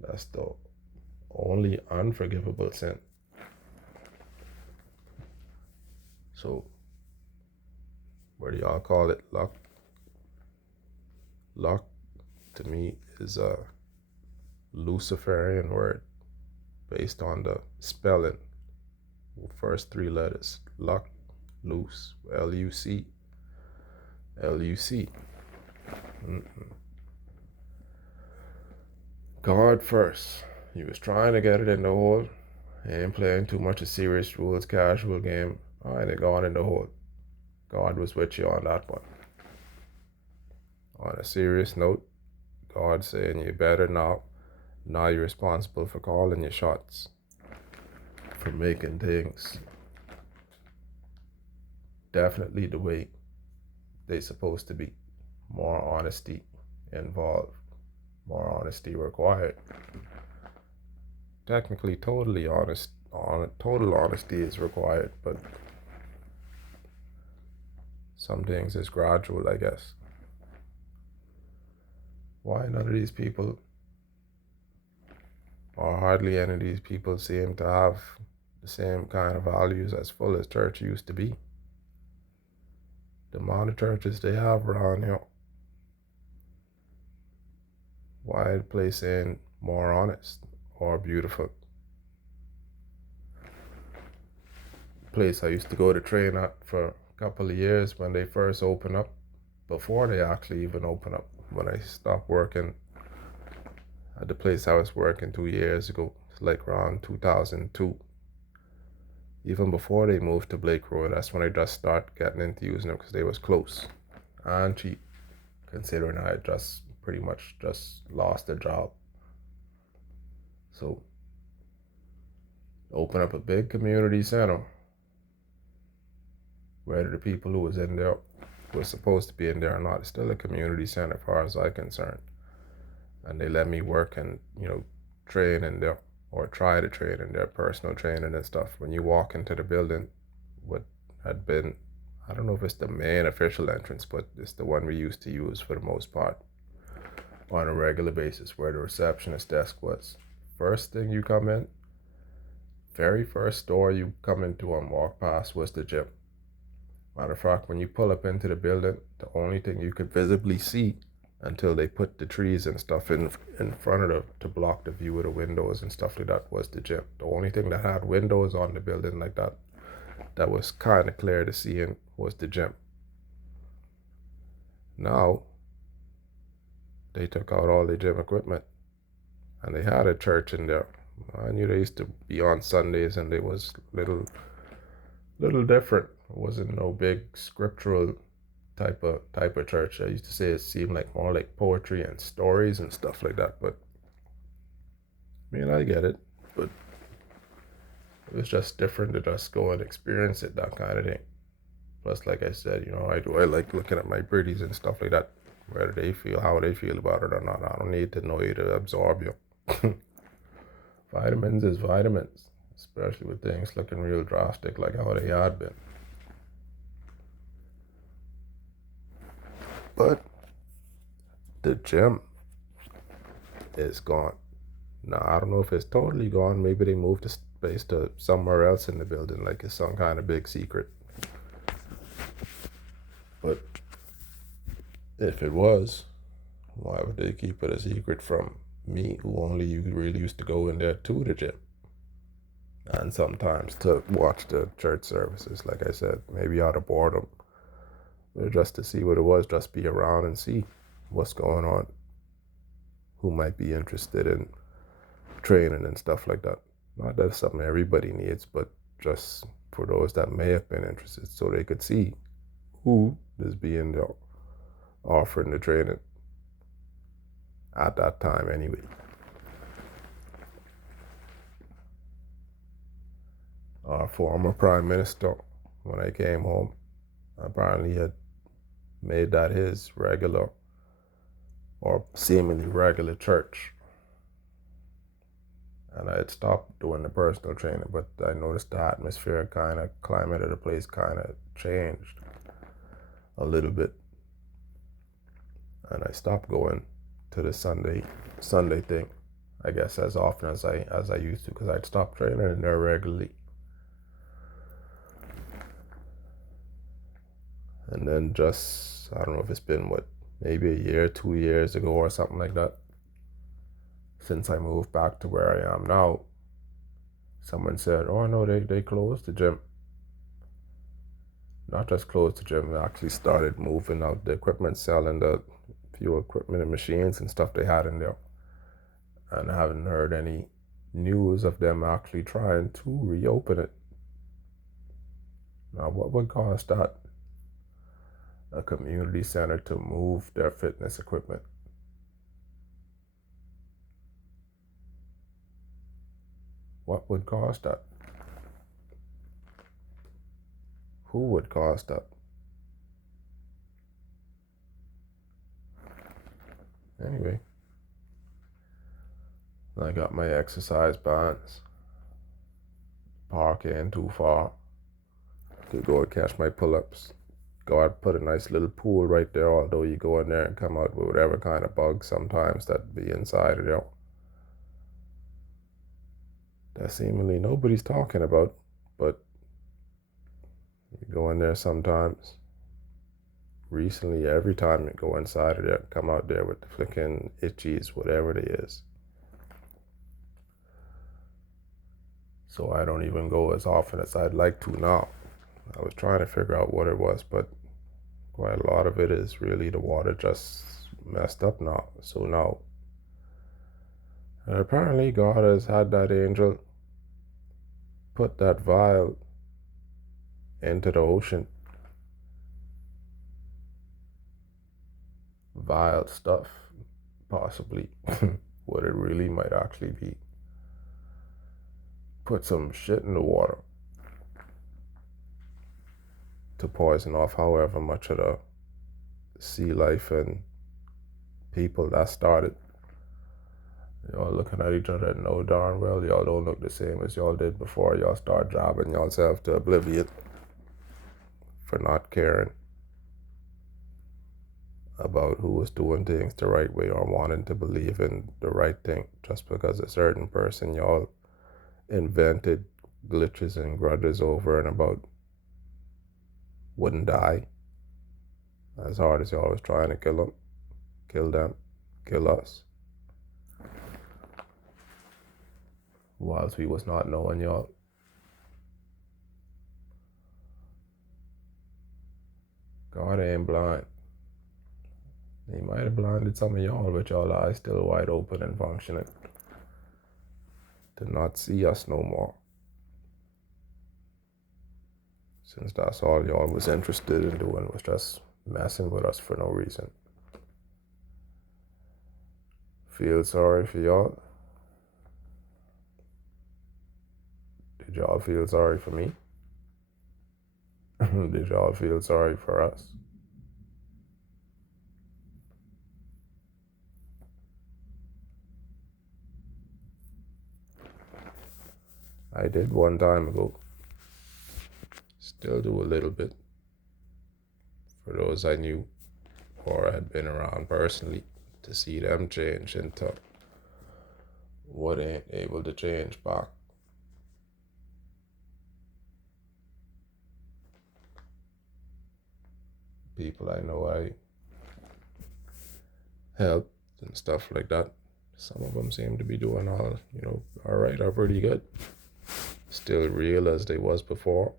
That's the only unforgivable sin. So, what do y'all call it? Luck? Luck, to me, is a Luciferian word based on the spelling. First three letters. Luck, loose, Luc. LUC. Guard first. He was trying to get it in the hole. He ain't playing too much of serious rules, casual game. Alright, they gone in the hole. God was with you on that one. On a serious note, God saying you better now. Now you're responsible for calling your shots, for making things definitely the way they're supposed to be. More honesty involved, more honesty required. Technically, total honesty is required, but some things is gradual, I guess. Why none of these people, or hardly any of these people, seem to have the same kind of values as full as church used to be? The amount of churches they have around here, why the place ain't more honest or beautiful? Place I used to go to train at for a couple of years when they first opened up, before they actually even opened up, when I stopped working at the place I was working 2 years ago, it's like around 2002. Even before they moved to Blake Road, that's when I just started getting into using them because they was close and cheap, considering I had just pretty much just lost a job. So open up a big community center, whether the people who was in there was supposed to be in there or not, it's still a community center as far as I'm concerned. And they let me work and, train in there, or try to train in their personal training and stuff. When you walk into the building, what had been, I don't know if it's the main official entrance, but it's the one we used to use for the most part on a regular basis, where the receptionist desk was. First thing you come in, very first door you come into and walk past was the gym. Matter of fact, when you pull up into the building, the only thing you could visibly see, until they put the trees and stuff in front of to block the view of the windows and stuff like that, was the gym. The only thing that had windows on the building like that was kind of clear to see in, was the gym. Now they took out all the gym equipment, and they had a church in there. I knew they used to be on Sundays, and they was little different. It wasn't no big scriptural type of church. I used to say it seemed like more like poetry and stories and stuff like that. But I mean, I get it, but it was just different to just go and experience it, that kind of thing. Plus, like I said, I like looking at my pretties and stuff like that, whether they feel how they feel about it or not. I don't need to know you to absorb you. Vitamins is vitamins, especially with things looking real drastic like how they had been. But the gym is gone. Now, I don't know if it's totally gone. Maybe they moved the space to somewhere else in the building, like it's some kind of big secret. But if it was, why would they keep it a secret from me, who only really used to go in there to the gym? And sometimes to watch the church services, like I said, maybe out of boredom, or just to see what it was, just be around and see what's going on, who might be interested in training and stuff like that. Not that it's something everybody needs, but just for those that may have been interested, so they could see who is being there offering the training at that time anyway. Our former prime minister, when I came home, apparently had made that his regular, or seemingly regular, church. And I had stopped doing the personal training, but I noticed the atmosphere, climate of the place kind of changed a little bit. And I stopped going to the Sunday thing, I guess, as often as I used to, because I'd stopped training in there regularly. And then just, I don't know if it's been maybe a year, 2 years ago or something like that, since I moved back to where I am now, someone said, oh no, they closed the gym. not just closed the gym, they actually started moving out the equipment, selling the few equipment and machines and stuff they had in there. And I haven't heard any news of them actually trying to reopen it. Now, what would cause that? A community center to move their fitness equipment? What would cause that? Who would cause that? Anyway, I got my exercise bands. Park ain't too far. Could go and catch my pull-ups. Go out, put a nice little pool right there, although you go in there and come out with whatever kind of bugs sometimes that be inside of there. That seemingly nobody's talking about, but you go in there sometimes. Recently, every time you go inside of there, come out there with the flicking itchies, whatever it is. So I don't even go as often as I'd like to now. I was trying to figure out what it was, but quite a lot of it is really the water just messed up now. So now, and apparently God has had that angel put that vial into the ocean. Vile stuff, possibly. What it really might actually be. Put some shit in the water to poison off however much of the sea life and people that started. Y'all looking at each other and know darn well y'all don't look the same as y'all did before y'all start driving yourself to oblivion for not caring about who was doing things the right way or wanting to believe in the right thing just because a certain person y'all invented glitches and grudges over and about wouldn't die as hard as y'all was trying to kill them, kill us, whilst we was not knowing y'all. God ain't blind. He might have blinded some of y'all, but y'all eyes still wide open and functioning to not see us no more. Since that's all y'all was interested in doing was just messing with us for no reason. Feel sorry for y'all? Did y'all feel sorry for me? Did y'all feel sorry for us? I did one time ago. Still do a little bit. For those I knew or had been around personally, to see them change into what ain't able to change back. People I know I helped and stuff like that. Some of them seem to be doing all right or pretty good. Still real as they was before.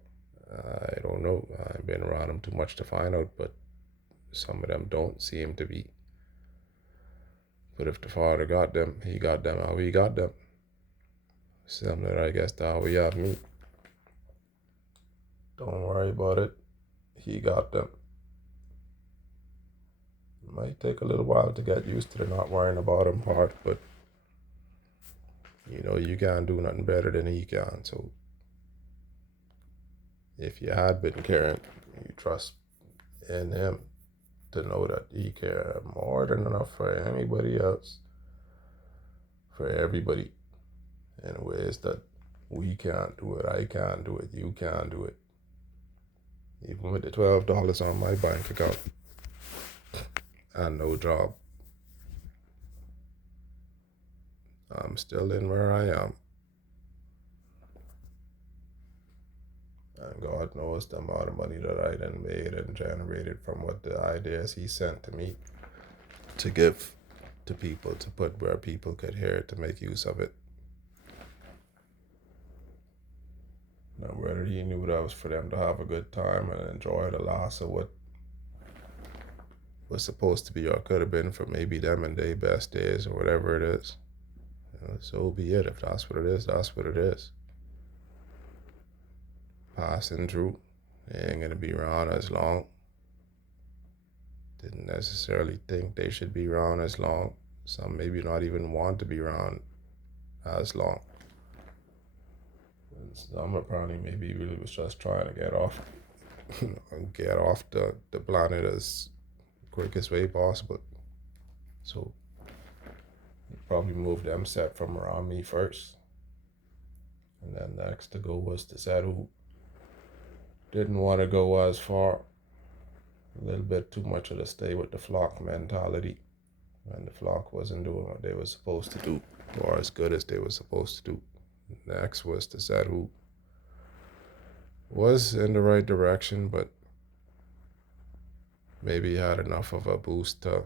I don't know. I've been around them too much to find out, but some of them don't seem to be. But if the Father got them, he got them how he got them. Similar, I guess, to how he have me. Don't worry about it. He got them. It might take a little while to get used to the not worrying about him part, but you can't do nothing better than he can. So if you had been caring, you trust in him to know that he cared more than enough for anybody else, for everybody, in ways that we can't do it, I can't do it, you can't do it. Even with the $12 on my bank account and no job, I'm still in where I am. And God knows the amount of money that I then made and generated from what the ideas he sent to me to give to people, to put where people could hear it, to make use of it. Now, whether he knew that was for them to have a good time and enjoy the loss of what was supposed to be or could have been for maybe them and their best days or whatever it is, so be it. If that's what it is, that's what it is. Passing through, they ain't gonna be around as long. Didn't necessarily think they should be around as long. Some maybe not even want to be around as long. And some apparently maybe really was just trying to get off get off the planet as quickest way possible. So probably moved them set from around me first. And then next to go was the set who didn't want to go as far. A little bit too much of the stay with the flock mentality. And the flock wasn't doing what they were supposed to do, or as good as they were supposed to do. Next was the set who was in the right direction, but maybe had enough of a boost to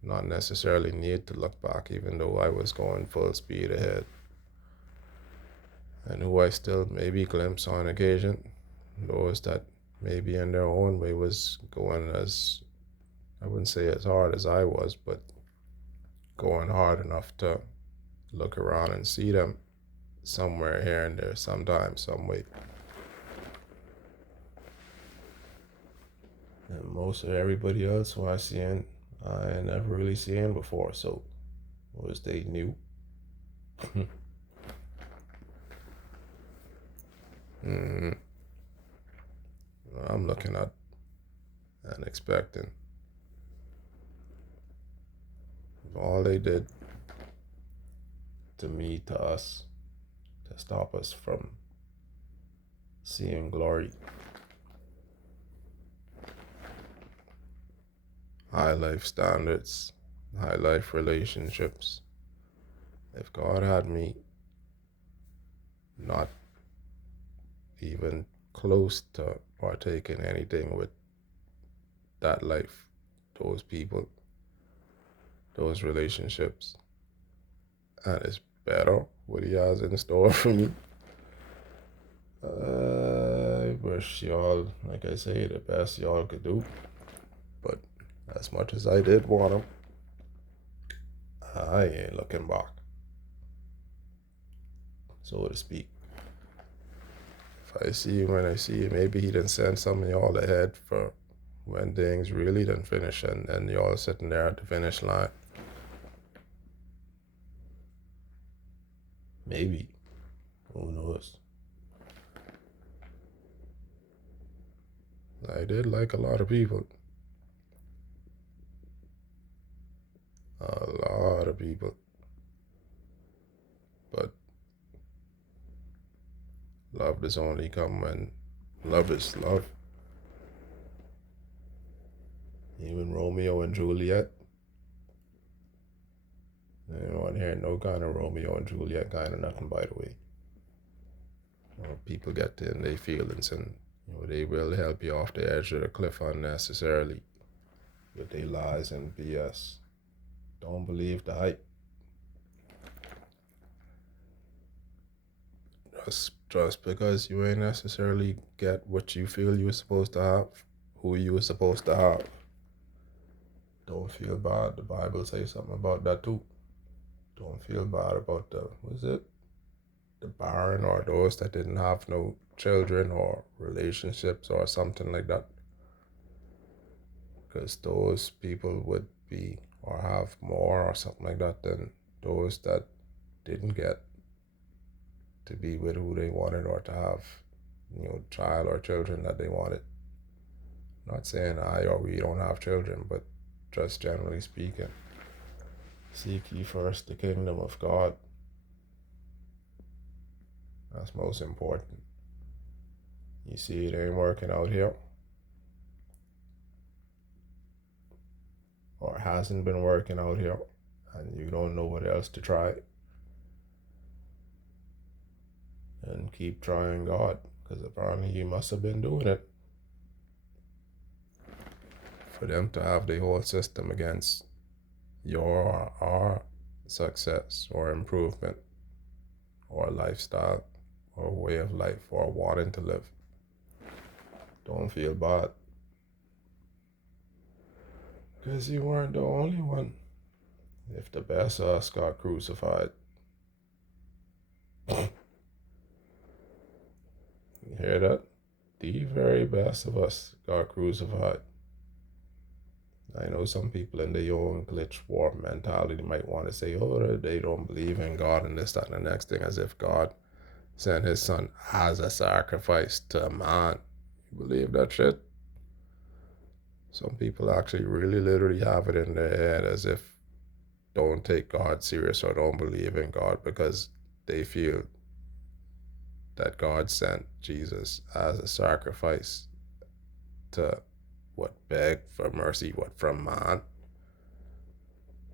not necessarily need to look back, even though I was going full speed ahead. And who I still maybe glimpse on occasion, those that maybe in their own way was going as, I wouldn't say as hard as I was, but going hard enough to look around and see them somewhere here and there, sometime, some way. And most of everybody else who I seen, I never really seen before, so was they new? mm, I'm looking at and expecting. All they did to me, to us, to stop us from seeing glory. High life standards, high life relationships. If God had me not even close to partake in anything with that life, those people, those relationships, and it's better what he has in store for me. I wish y'all, like I say, the best y'all could do. But as much as I did want him, I ain't looking back, so to speak. If I see him when I see him, maybe he didn't send some of y'all ahead for when things really didn't finish and y'all sitting there at the finish line. Maybe. Who knows? I did like a lot of people. A lot of people. But love does only come when love is love. Even Romeo and Juliet. I don't want to hear no kind of Romeo and Juliet kind of nothing, by the way. People get in their feelings and they will help you off the edge of the cliff unnecessarily with their lies and BS. Don't believe the hype. Just because you ain't necessarily get what you feel you were supposed to have, who you were supposed to have, don't feel bad. The Bible says something about that too. Don't feel bad about the barren or those that didn't have no children or relationships or something like that. Because those people would be or have more or something like that than those that didn't get to be with who they wanted or to have, child or children that they wanted. Not saying I or we don't have children, but just generally speaking. Seek ye first the kingdom of God. That's most important. You see it ain't working out here, or hasn't been working out here, and you don't know what else to try, and keep trying God, because apparently you must have been doing it. For them to have the whole system against your or our success or improvement or lifestyle or way of life or wanting to live. Don't feel bad, because you weren't the only one. If the best of us got crucified, you hear that? The very best of us got crucified. I know some people in their own glitch war mentality might want to say, oh, they don't believe in God and this, that, and the next thing, as if God sent his son as a sacrifice to a man. You believe that shit? Some people actually really literally have it in their head as if don't take God serious or don't believe in God because they feel that God sent Jesus as a sacrifice to beg for mercy, from man,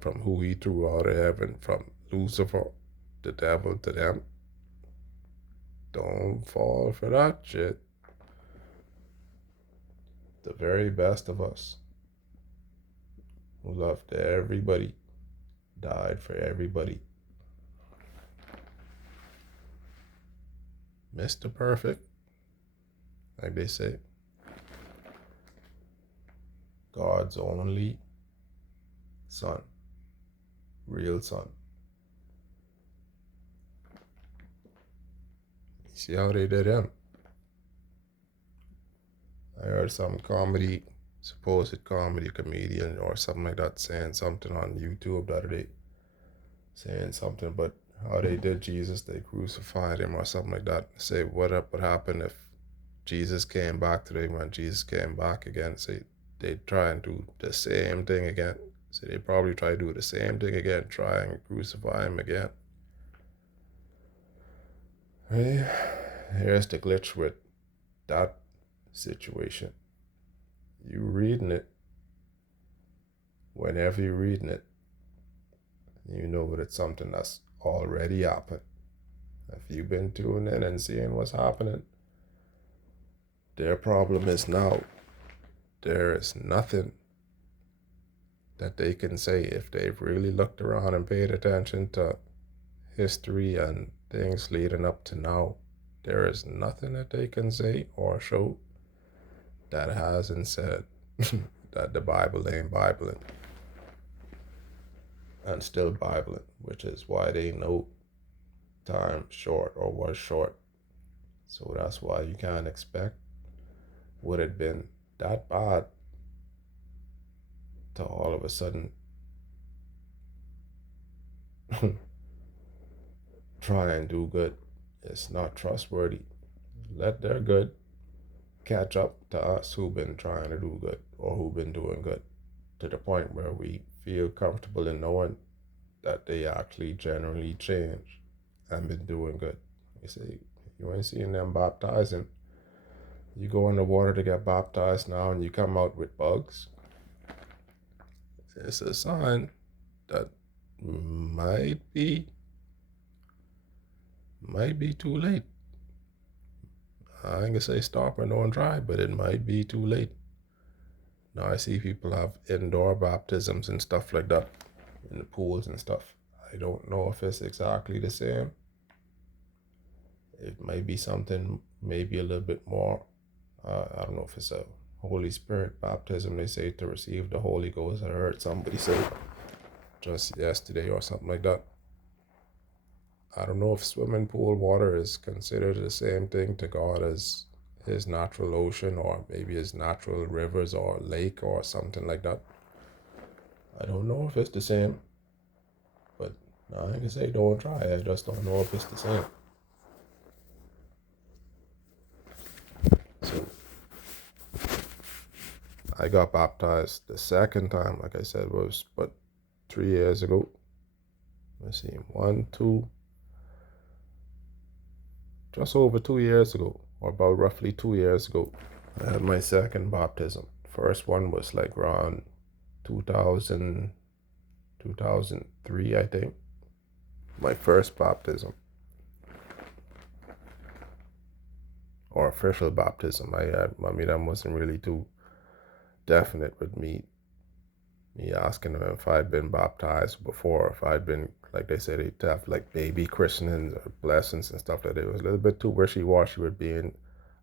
from who he threw out of heaven, from Lucifer, the devil, to them. Don't fall for that shit. The very best of us, who loved everybody, died for everybody. Mr. Perfect, like they say. God's only son, real son. You see how they did him? I heard some supposed comedy comedian or something like that saying something on YouTube the other day, saying something about how they did Jesus, they crucified him or something like that. Say what would happen if Jesus came back today, when Jesus came back again. Say they'd try and do the same thing again. So they probably try to do the same thing again, try and crucify him again. Hey, here's the glitch with that situation. You reading it, whenever you're reading it, you know that it's something that's already happened. If you've been tuning in and seeing what's happening, their problem is now. There is nothing that they can say if they've really looked around and paid attention to history and things leading up to now. There is nothing that they can say or show that hasn't said that the Bible ain't Bibling and still Bibling, which is why they know time short or was short. So that's why you can't expect would it been that bad to all of a sudden try and do good. It's not trustworthy. Let their good catch up to us who've been trying to do good or who've been doing good, to the point where we feel comfortable in knowing that they actually generally change and been doing good. You see, you ain't seeing them baptizing. You go in the water to get baptized now and you come out with bugs. It's a sign that might be too late. I ain't gonna say stop and don't try, but it might be too late. Now I see people have indoor baptisms and stuff like that in the pools and stuff. I don't know if it's exactly the same. It might be something, maybe a little bit more. I don't know if it's a Holy Spirit baptism, they say, to receive the Holy Ghost. I heard somebody say just yesterday or something like that. I don't know if swimming pool water is considered the same thing to God as his natural ocean, or maybe his natural rivers or lake or something like that. I don't know if it's the same, but I can say don't try. I just don't know if it's the same. So I got baptized the second time, like I said, was but 3 years ago. Let's see, just over 2 years ago, or about roughly 2 years ago, I had my second baptism. First one was like around 2003, I think. My first baptism, or official baptism. I mean, that wasn't really too definite with me Me asking them if I'd been baptized before, if I'd been, like they said, they'd have like baby christenings or blessings and stuff like that. It was a little bit too wishy-washy with being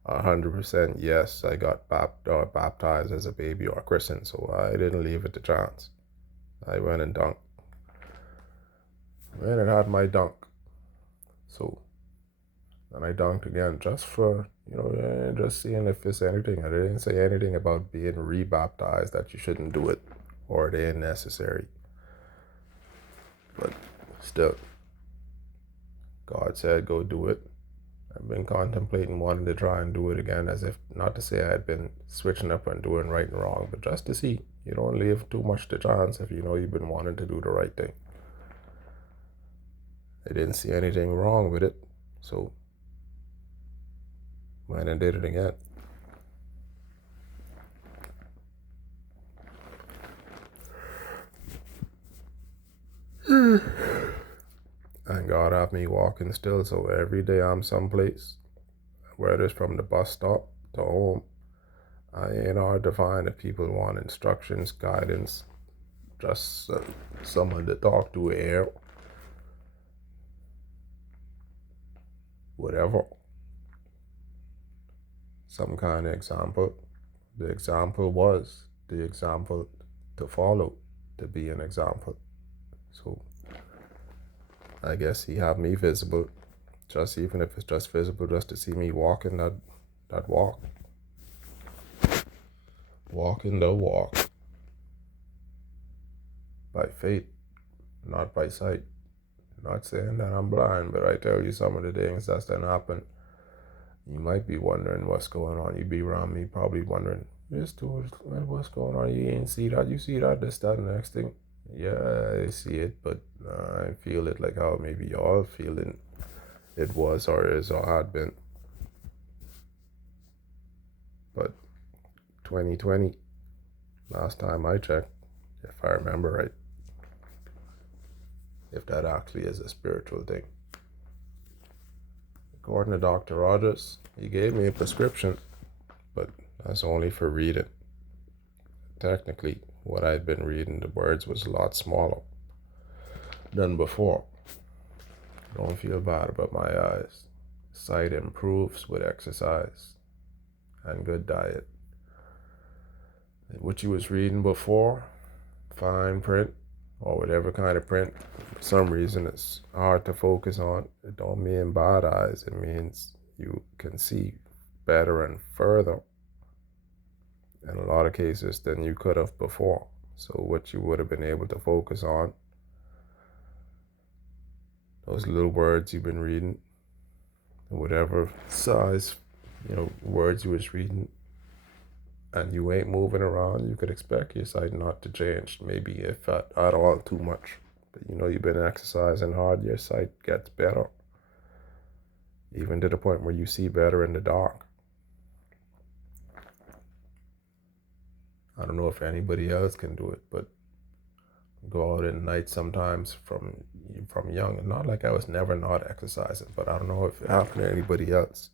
100% yes, I got baptized as a baby or christened, so I didn't leave it to chance. I went and dunked. Went and had my dunk. So, and I dunked again just for, just seeing if it's anything. I didn't say anything about being rebaptized, that you shouldn't do it or it ain't necessary. But still, God said go do it. I've been contemplating wanting to try and do it again, as if not to say I had been switching up and doing right and wrong, but just to see. You don't leave too much to chance if you know you've been wanting to do the right thing. I didn't see anything wrong with it, so went and did it again. And God have me walking still, so every day I'm someplace, whether it's from the bus stop to home, I ain't hard to find if people want instructions, guidance, just someone to talk to, air, whatever. Some kind of example. The example was the example to follow, to be an example. So I guess he had me visible, just even if it's just visible, just to see me walking that walk. Walking the walk. By faith, not by sight. Not saying that I'm blind, but I tell you some of the things that's done happen. You might be wondering what's going on. You be around me probably wondering, this dude, what's going on? You ain't see that. You see that, this, that, next thing. Yeah, I see it, but I feel it like how maybe y'all feeling it was or is or had been. But 2020, last time I checked, if I remember right, if that actually is a spiritual thing. According to Dr. Rogers, he gave me a prescription, but that's only for reading. Technically, what I'd been reading, the words was a lot smaller than before. Don't feel bad about my eyes. Sight improves with exercise and good diet. What you was reading before, fine print, or whatever kind of print, for some reason it's hard to focus on. It don't mean bad eyes. It means you can see better and further in a lot of cases than you could have before. So what you would have been able to focus on, those little words you've been reading, whatever size, words you was reading, and you ain't moving around, you could expect your sight not to change, maybe if at all too much. But you've been exercising hard, your sight gets better, even to the point where you see better in the dark. I don't know if anybody else can do it, but go out at night sometimes from young, and not like I was never not exercising, but I don't know if it happened to anybody else.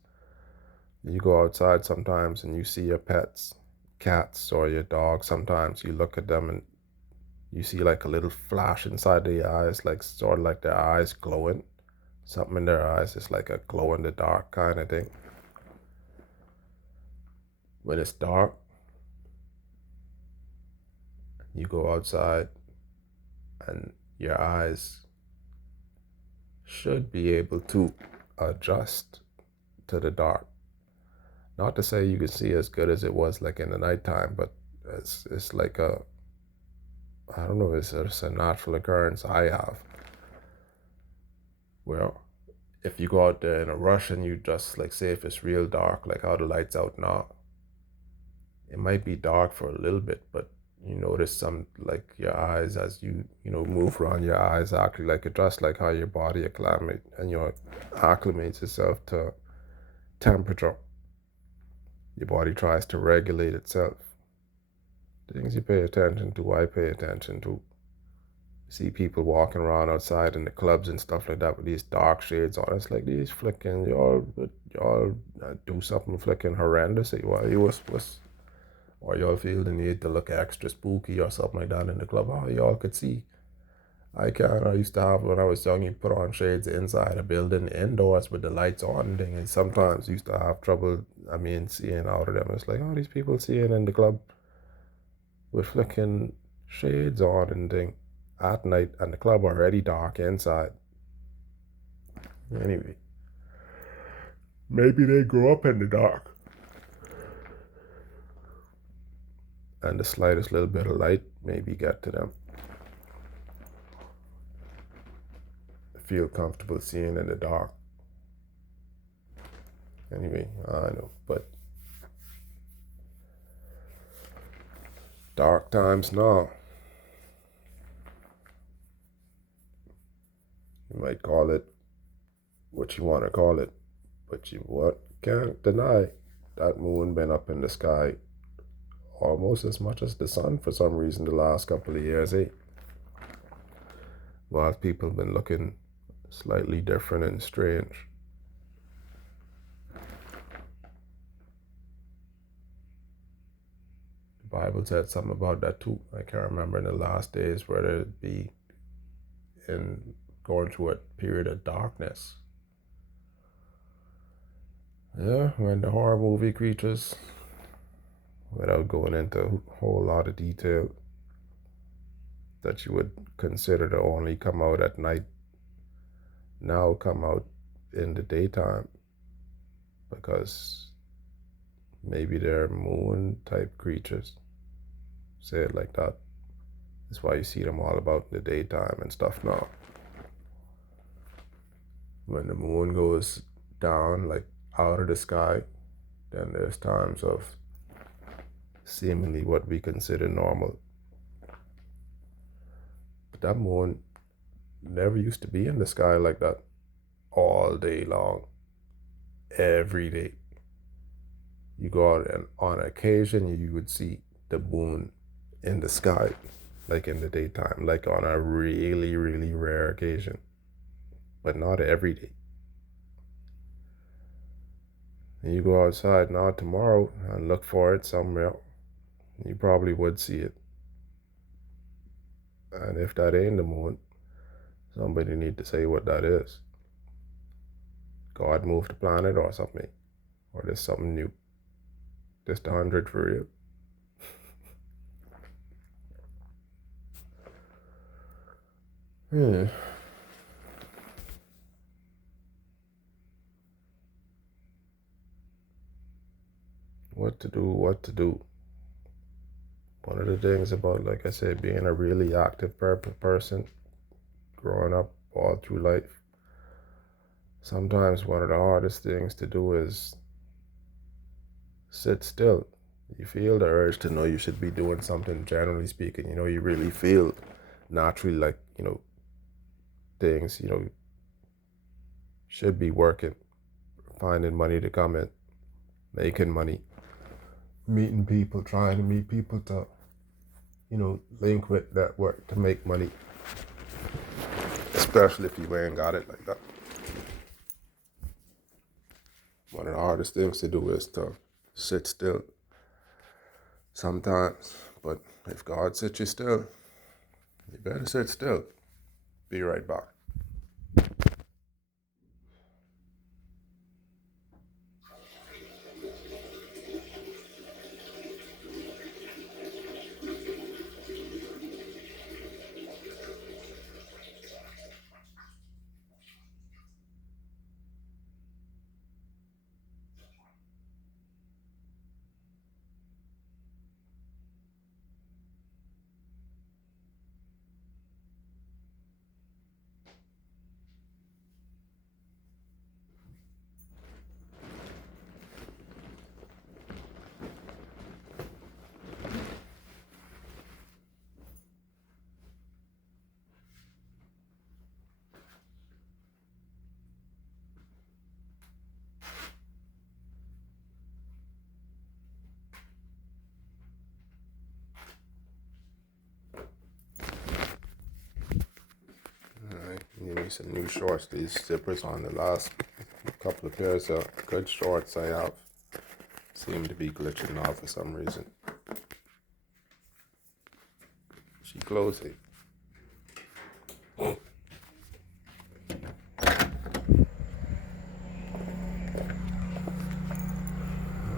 You go outside sometimes and you see your pets, cats or your dog, sometimes you look at them and you see like a little flash inside their eyes, like sort of like their eyes glowing. Something in their eyes is like a glow in the dark kind of thing. When it's dark, you go outside and your eyes should be able to adjust to the dark. Not to say you can see as good as it was like in the nighttime, but it's like I don't know, it's a natural occurrence I have. Well, if you go out there in a rush and you just like say if it's real dark, like how the lights out now, it might be dark for a little bit, but you notice some like your eyes as you move around, your eyes actually like adjust, like how your body acclimates itself to temperature. Your body tries to regulate itself. Things you pay attention to, I pay attention to. You see people walking around outside in the clubs and stuff like that with these dark shades on. It's like these flicking, y'all do something flicking horrendous. Why or y'all feel the need to look extra spooky or something like that in the club, oh, y'all could see. I used to have, when I was young, you put on shades inside a building indoors with the lights on and thing, and sometimes used to have trouble, seeing out of them. It's like, oh, these people seeing in the club with flicking shades on and thing at night, and the club already dark inside. Anyway, maybe they grew up in the dark, and the slightest little bit of light maybe get to them. Feel comfortable seeing in the dark. Anyway, I know, but dark times now. You might call it what you want to call it, but you can't deny that moon been up in the sky almost as much as the sun for some reason the last couple of years, while people been looking slightly different and strange. The Bible said something about that too. I can't remember in the last days whether it be in going through a period of darkness. Yeah, when the horror movie creatures, without going into a whole lot of detail, that you would consider to only come out at night, now come out in the daytime, because maybe they're moon type creatures. Say it like that. That's why you see them all about in the daytime and stuff now. When the moon goes down, like out of the sky, then there's times of seemingly what we consider normal. But that moon never used to be in the sky like that all day long, every day. You go out and on occasion you would see the moon in the sky, like in the daytime, like on a really, really rare occasion, but not every day. And you go outside now tomorrow and look for it somewhere, you probably would see it. And if that ain't the moon, somebody need to say what that is. God moved the planet or something, or there's something new. Just 100 for real. What to do. One of the things about, like I said, being a really active person, growing up all through life, sometimes one of the hardest things to do is sit still. You feel the urge to know you should be doing something, generally speaking. You really feel naturally like, things, should be working, finding money to come in, making money, meeting people, trying to meet people to, link with that work to make money, especially if you ain't got it like that. One of the hardest things to do is to sit still sometimes. But if God sits you still, you better sit still. Be right back. Give me some new shorts. These zippers on the last couple of pairs of good shorts I have seem to be glitching now for some reason. closely.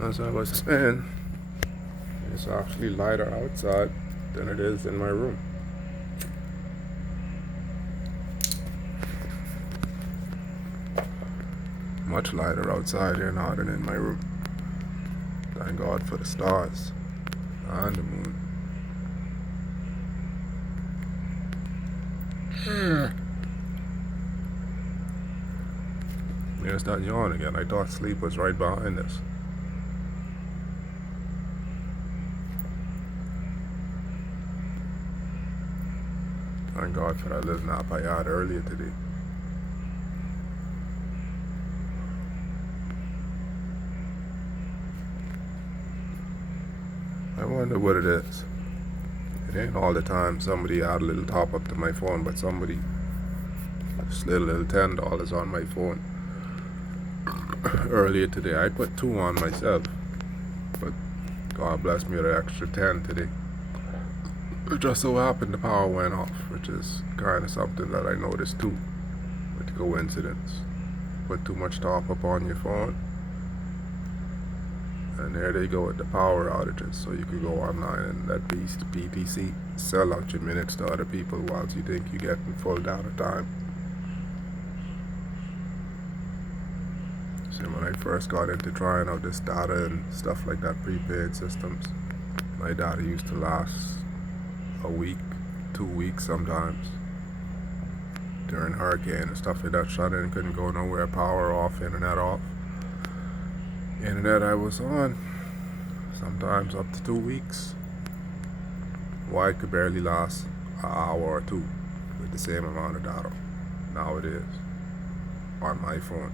As I was saying, it's actually lighter outside than it is in my room. Much lighter outside here now than in my room. Thank God for the stars and the moon. There's that yawn again. I thought sleep was right behind us. Thank God for that little nap I had earlier today. I wonder what it is. It ain't all the time somebody had a little top up to my phone, but somebody slid a little $10 on my phone earlier today. I put 2 on myself, but God bless me with an extra 10 today. It just so happened the power went off, which is kind of something that I noticed too, with coincidence. Put too much top up on your phone, and there they go with the power outages. So you could go online and let PTC sell out your minutes to other people whilst you think you're getting full data time. So when I first got into trying out this data and stuff like that, prepaid systems, my data used to last a week, 2 weeks sometimes. During hurricane and stuff like that, shut in, couldn't go nowhere, power off, internet off. Internet I was on, sometimes up to 2 weeks. Why it could barely last an hour or 2 with the same amount of data. Now it is on my phone.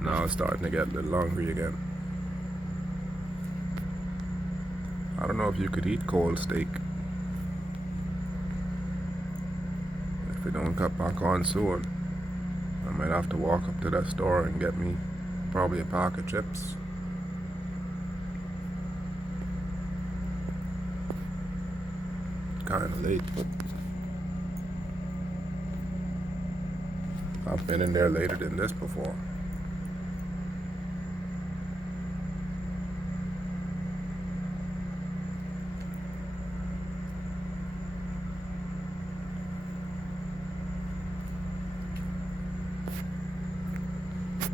Now it's starting to get a little hungry again. I don't know if you could eat cold steak. If it don't cut back on soon, I might have to walk up to that store and get me probably a pack of chips. Kinda late, but I've been in there later than this before.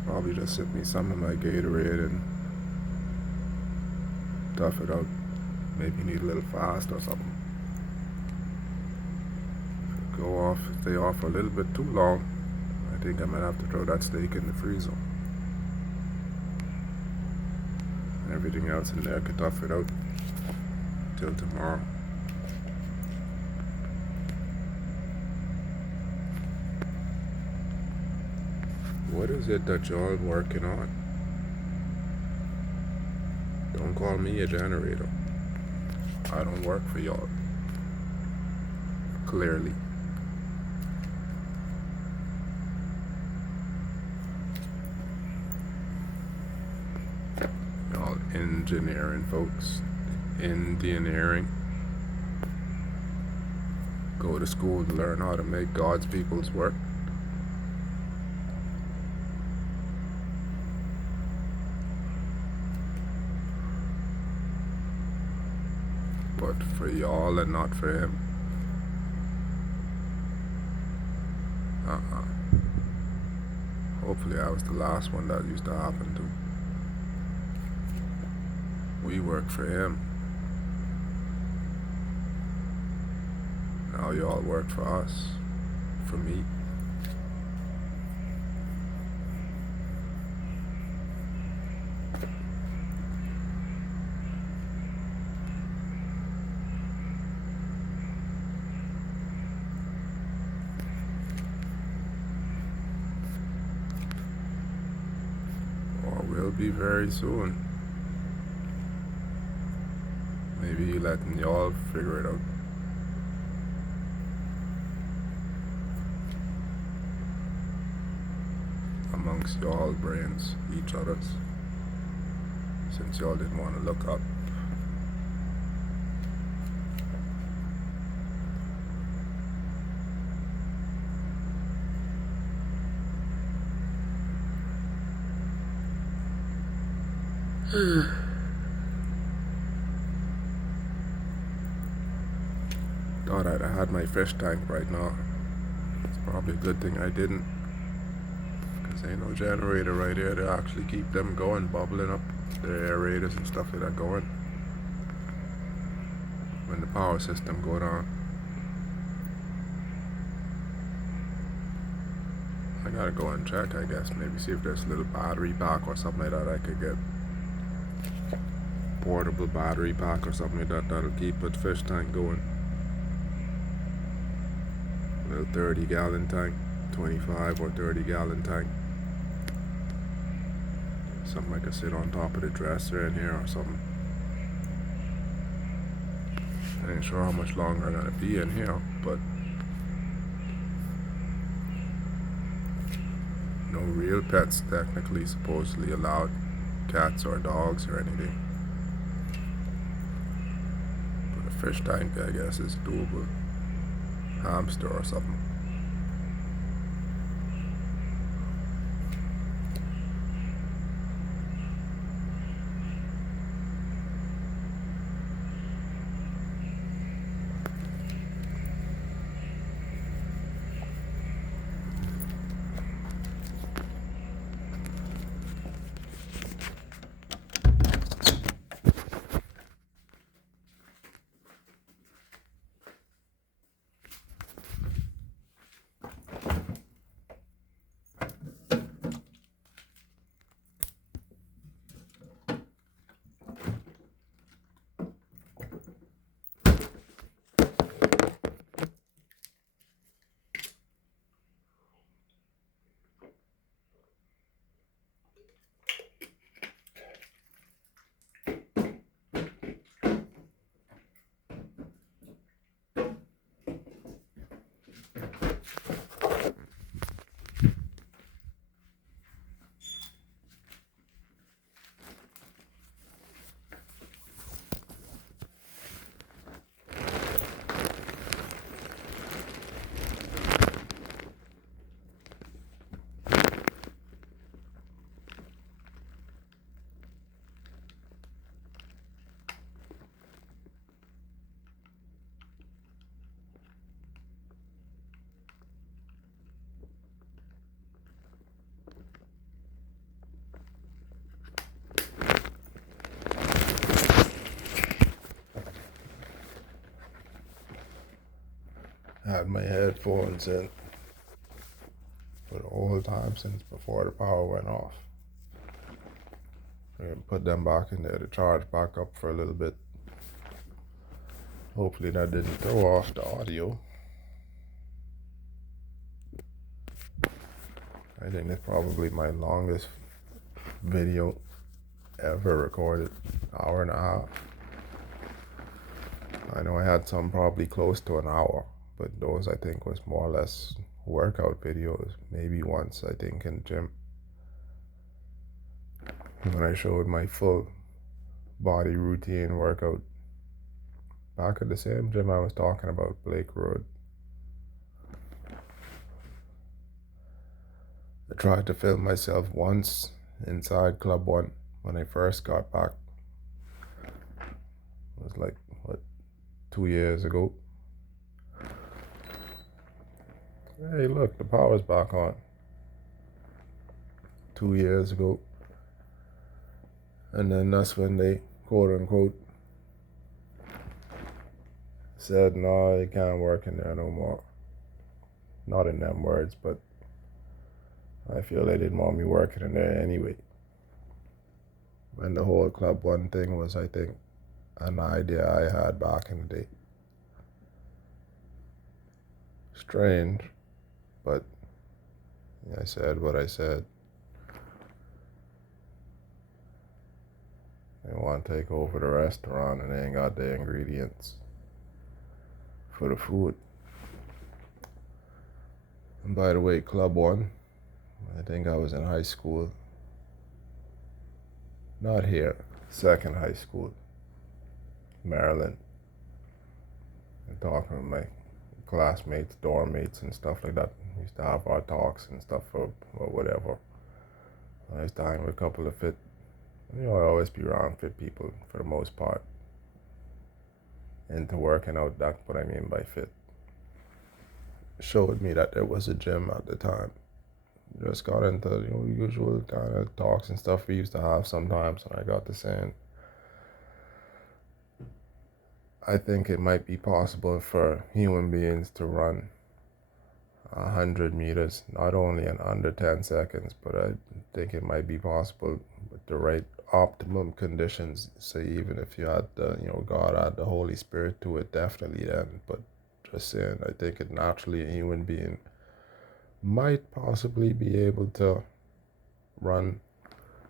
Probably just sip me some of my Gatorade and tough it out. Maybe need a little fast or something. Stay off for a little bit too long, I think I might have to throw that steak in the freezer. Everything else in there could tough it out till tomorrow. What is it that y'all working on? Don't call me a generator. I don't work for y'all. Clearly. Y'all engineering folks. Engineering. Go to school to learn how to make God's people's work. But for y'all and not for him. Hopefully I was the last one that used to happen to. We work for him. Now y'all work for us. For me. will be very soon. Maybe letting y'all figure it out. Amongst y'all brains, each other's. Since y'all didn't want to look up. Thought I'd have had my fish tank right now. It's probably a good thing I didn't. Because ain't no generator right here to actually keep them going, bubbling up. Their aerators and stuff like that going. When the power system go down. I gotta go and check, I guess. Maybe see if there's a little battery pack or something like that I could get. Portable battery pack or something like that that'll keep a fish tank going. A little 30-gallon tank, 25 or 30-gallon tank. Something I could sit on top of the dresser in here or something. I ain't sure how much longer I'm gonna be in here, but no real pets technically supposedly allowed. Cats or dogs or anything. But a fish tank, I guess, is doable. Hamster or something. Had my headphones in for the whole time since before the power went off. I'm gonna put them back in there to charge back up for a little bit. Hopefully that didn't throw off the audio. I think it's probably my longest video ever recorded, hour and a half. I know I had some probably close to an hour, but those I think was more or less workout videos. Maybe once I think in the gym when I showed my full body routine workout back at the same gym I was talking about, Blake Road. I tried to film myself once inside Club One when I first got back. It was like, 2 years ago. Hey, look, the power's back on. 2 years ago. And then that's when they, quote unquote, said, no, you can't work in there no more. Not in them words, but I feel they didn't want me working in there anyway. When the whole Club One thing was, I think, an idea I had back in the day. Strange, but I said what I said. They want to take over the restaurant and they ain't got the ingredients for the food. And by the way, Club One, I think I was in high school. Not here, second high school, Maryland. And talking with my classmates, dorm mates, and stuff like that. We used to have our talks and stuff or whatever. I was dying with a couple of fit. I always be around fit people for the most part. Into working out, that's what I mean by fit. Showed me that there was a gym at the time. Just got into usual kind of talks and stuff we used to have sometimes, and I got to saying, I think it might be possible for human beings to run 100 meters, not only in under 10 seconds, but I think it might be possible with the right optimum conditions. So even if you had the, God had the Holy Spirit to it, definitely then. But just saying, I think it naturally a human being might possibly be able to run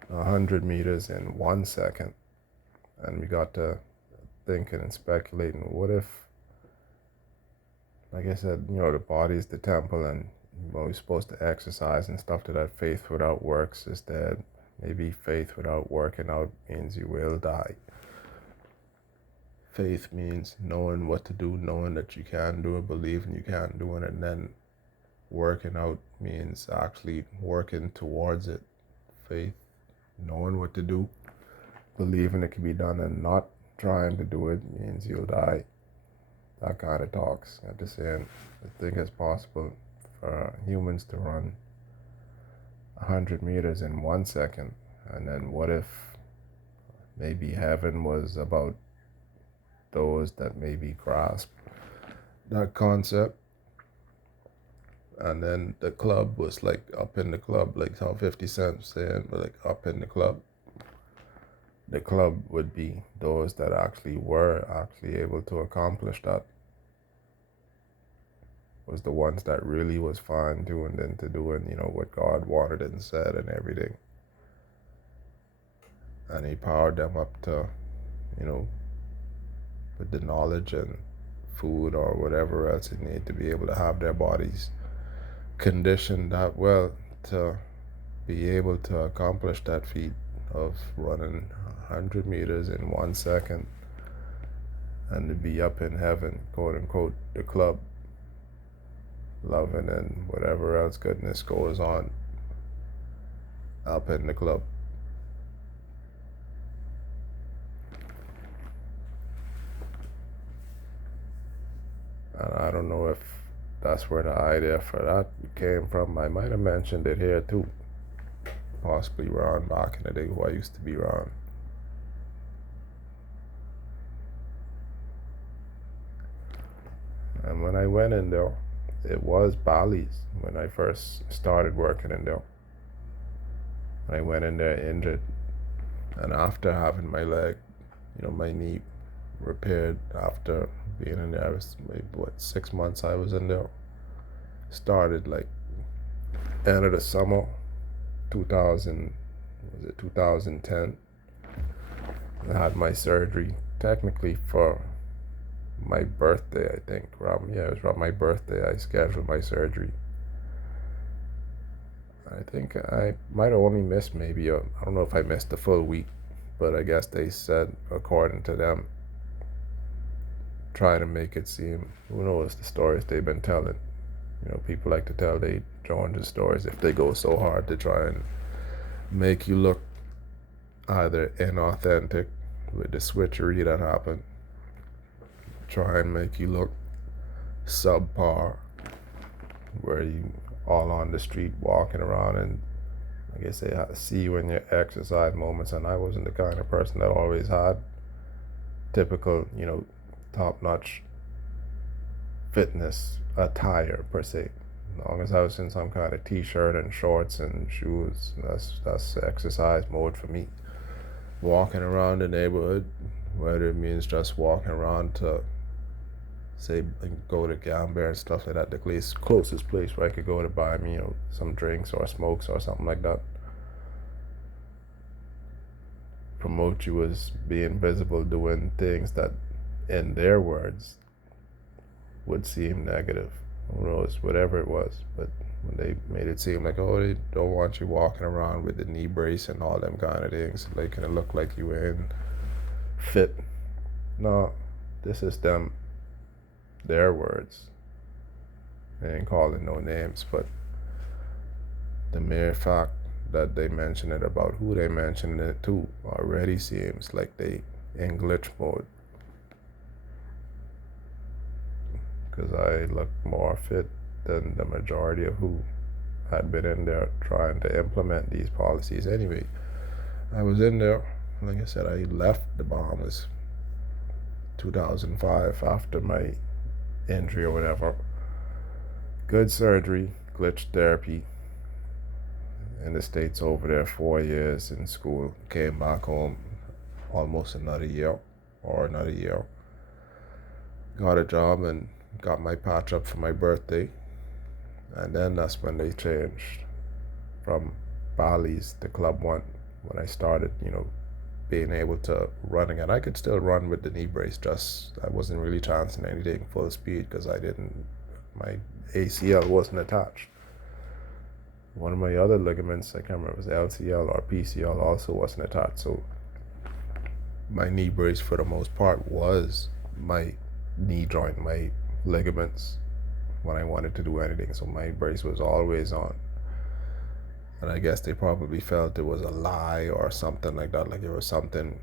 100 meters in 1 second. And we got to thinking and speculating, what if, like I said, the body is the temple and we're supposed to exercise and stuff to that. Faith without works is dead. Maybe faith without working out means you will die. Faith means knowing what to do, knowing that you can do it, believing you can do it, and then working out means actually working towards it. Faith, knowing what to do, believing it can be done, and not trying to do it means you'll die. That kind of talks. I'm just saying, I think it's possible for humans to run 100 meters in 1 second. And then what if maybe heaven was about those that maybe grasp that concept? And then the club was like up in the club, like how 50 Cent was saying, but like up in the club. The club would be those that actually were actually able to accomplish that. Was the ones that really was fine-tuned into doing, what God wanted and said and everything. And he powered them up to, with the knowledge and food or whatever else they need to be able to have their bodies conditioned that well to be able to accomplish that feat of running 100 meters in 1 second and to be up in heaven, quote unquote, the club, loving and whatever else goodness goes on up in the club. And I don't know if that's where the idea for that came from. I might have mentioned it here too. Possibly Ron back in the day, who I used to be Ron. And when I went in there, it was Bally's when I first started working in there. I went in there injured, and after having my leg, my knee repaired after being in there, I was maybe 6 months I was in there. Started like end of the summer 2010. I had my surgery technically for my birthday, I think. It was around my birthday I scheduled my surgery. I think I might have only missed I don't know if I missed the full week, but I guess they said, according to them, trying to make it seem, who knows the stories they've been telling. People like to tell they Jones's stories if they go so hard to try and make you look either inauthentic with the switchery that happened, try and make you look subpar, where you all on the street walking around and I guess they see you in your exercise moments. And I wasn't the kind of person that always had typical, top-notch fitness attire per se. As long as I was in some kind of t-shirt and shorts and shoes, that's exercise mode for me. Walking around the neighborhood, whether it means just walking around to say go to Gambler and stuff like that, the closest place where I could go to buy me some drinks or smokes or something like that. promote you as being visible doing things that, in their words, would seem negative. Who knows, whatever it was. But when they made it seem like, oh, they don't want you walking around with the knee brace and all them kind of things, like, can it look like you were in fit? No, this is them, their words. They ain't calling no names, but the mere fact that they mention it about who they mentioned it to already seems like they in glitch mode. Because I look more fit than the majority of who had been in there trying to implement these policies. Anyway, I was in there. Like I said, I left the Bahamas 2005 after my injury or whatever. Good surgery, glitch therapy in the States over there, 4 years in school. Came back home almost another year. Got a job and got my patch up for my birthday. And then that's when they changed from Bally's to Club One, when I started, being able to run again. I could still run with the knee brace, just I wasn't really chancing anything full speed because my ACL wasn't attached. One of my other ligaments, I can't remember if it was LCL or PCL, also wasn't attached. So my knee brace for the most part was my knee joint, my ligaments, when I wanted to do anything. So my brace was always on. And I guess they probably felt it was a lie or something like that, like it was something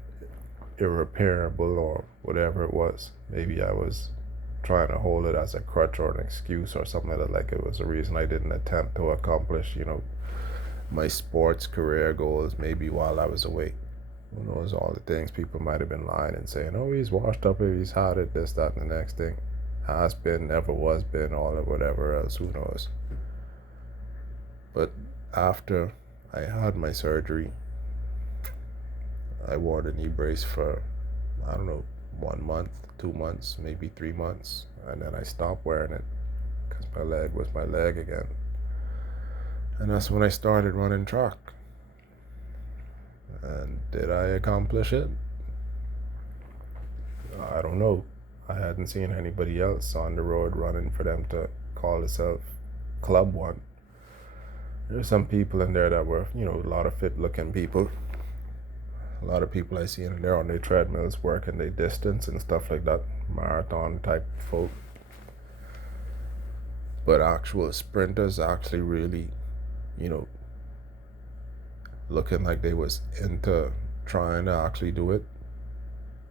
irreparable or whatever it was. Maybe I was trying to hold it as a crutch or an excuse or something like it was a reason I didn't attempt to accomplish, my sports career goals maybe while I was away. Who knows, all the things people might have been lying and saying, oh, he's washed up, he's had it, this, that, and the next thing. Has been, never was been, all of whatever else, who knows. But after I had my surgery, I wore the knee brace for, 1 month, 2 months, maybe 3 months. And then I stopped wearing it because my leg was my leg again. And that's when I started running track. And did I accomplish it? I don't know. I hadn't seen anybody else on the road running for them to call themselves Club One. There's some people in there that were, a lot of fit looking people. A lot of people I see in there on their treadmills working their distance and stuff like that. Marathon type folk. But actual sprinters actually really, looking like they was into trying to actually do it.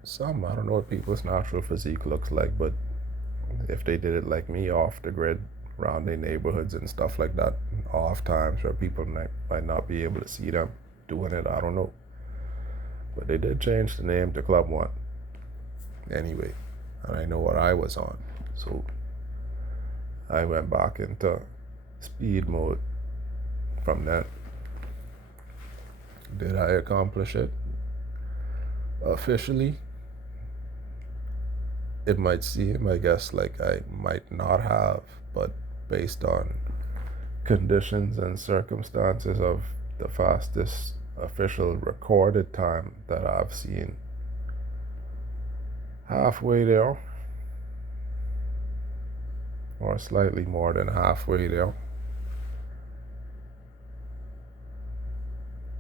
Some, I don't know what people's natural physique looks like, but if they did it like me, off the grid, around their neighborhoods and stuff like that, off times where people might not be able to see them doing it, I don't know. But they did change the name to Club One. Anyway, and I know what I was on. So I went back into speed mode from then. Did I accomplish it? Officially, it might seem, I guess, like I might not have, but based on conditions and circumstances of the fastest official recorded time that I've seen, halfway there, or slightly more than halfway there,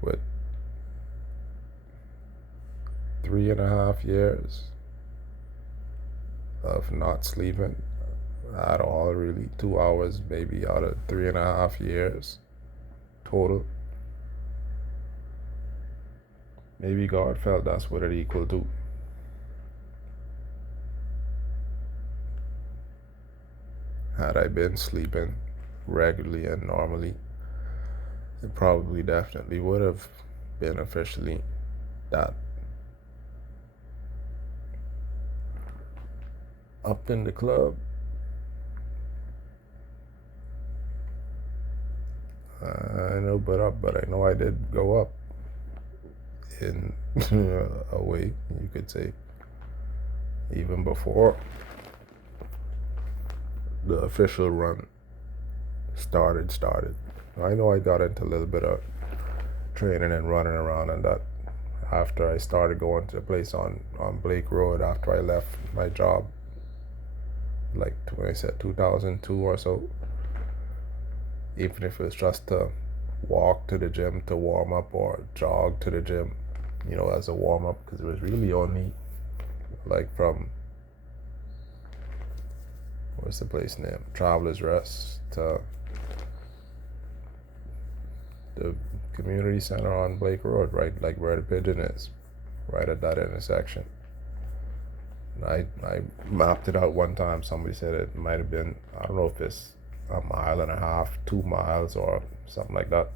with 3.5 years of not sleeping at all, really. 2 hours maybe out of 3.5 years total. Maybe God felt that's what it equal to. Had I been sleeping regularly and normally, it probably definitely would have been officially that. Up in the club, I know, but I know I did go up in a way, you could say, even before the official run started. I know I got into a little bit of training and running around and that after I started going to the place on Blake Road after I left my job, like when I said 2002 or so, even if it was just to walk to the gym to warm up or jog to the gym, as a warm up, because it was really only like from, what's the place name? Travelers Rest to the community center on Blake Road, right, like where the Pigeon is, right at that intersection. And I mapped it out one time. Somebody said it might have been, I don't know if it's a mile and a half, 2 miles, or something like that.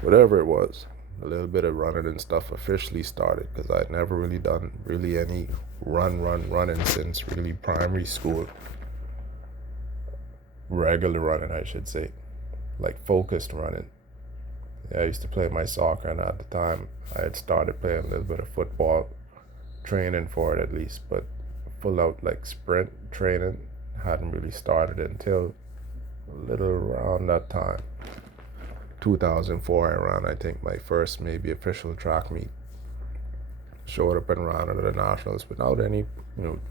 Whatever it was, a little bit of running and stuff officially started, because I'd never really done any running since really primary school. Regular running, I should say, like focused running. I used to play my soccer, and at the time I had started playing a little bit of football, training for it at least, but full out like sprint training hadn't really started until a little around that time. 2004 I ran, I think, my first maybe official track meet. Showed up and ran under the nationals without any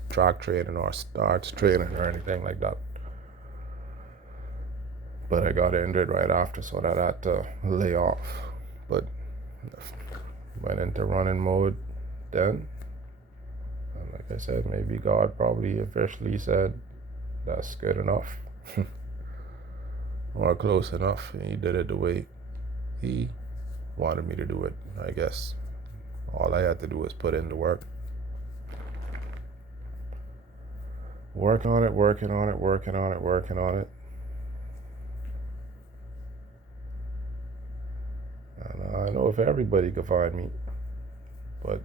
track training or starts training or anything like that. But I got injured right after, so that I had to lay off. But went into running mode then. And like I said, maybe God probably officially said, that's good enough. Or close enough. And he did it the way he wanted me to do it, I guess. All I had to do was put in the work. Working on it. And I know if everybody could find me, but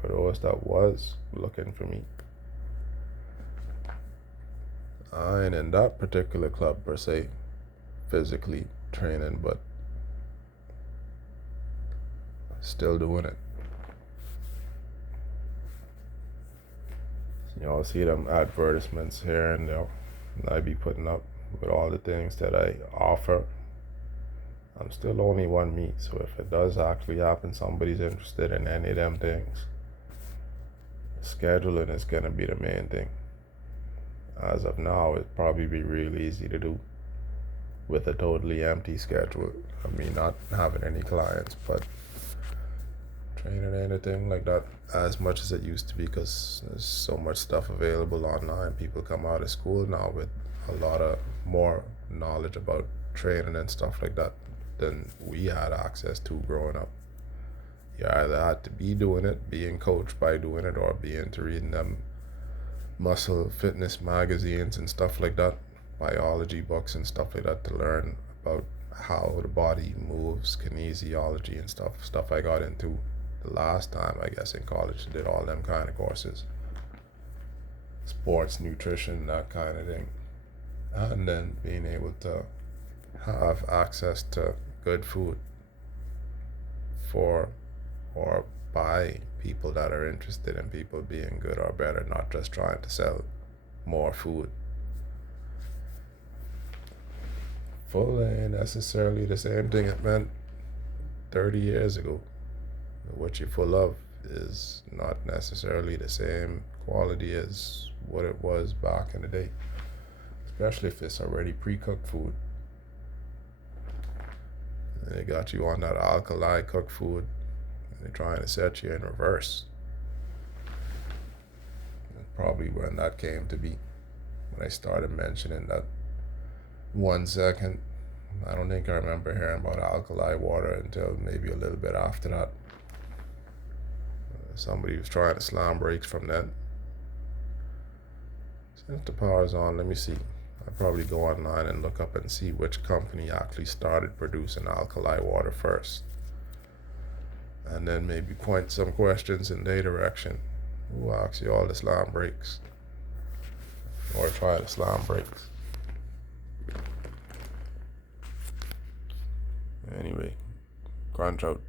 for those that was looking for me, I ain't in that particular club per se, physically training, but still doing it. I'll see them advertisements here and there, and I be putting up with all the things that I offer. I'm still only one meet, so if it does actually happen, somebody's interested in any of them things, scheduling is gonna be the main thing. As of now, it'd probably be real easy to do with a totally empty schedule. I mean, not having any clients, but training anything like that as much as it used to be, because there's so much stuff available online. People come out of school now with a lot of more knowledge about training and stuff like that than we had access to growing up. You either had to be doing it, being coached by doing it, or be into reading them muscle fitness magazines and stuff like that, biology books and stuff like that, to learn about how the body moves, kinesiology and stuff I got into the last time, I guess, in college. Did all them kind of courses, sports nutrition, that kind of thing. And then being able to have access to good food for or by people that are interested in people being good or better, not just trying to sell more food. Full ain't necessarily the same thing it meant 30 years ago. What you're full of is not necessarily the same quality as what it was back in the day, especially if it's already pre-cooked food. They got you on that alkali cooked food, and they're trying to set you in reverse. And probably when that came to be, when I started mentioning that 1 second, I don't think I remember hearing about alkali water until maybe a little bit after that. Somebody was trying to slam brakes from that. Since the power's on, let me see. I'll probably go online and look up and see which company actually started producing alkali water first. And then maybe point some questions in their direction. Who asks you all the slam brakes? Or try to slam brakes. Anyway, crunch out.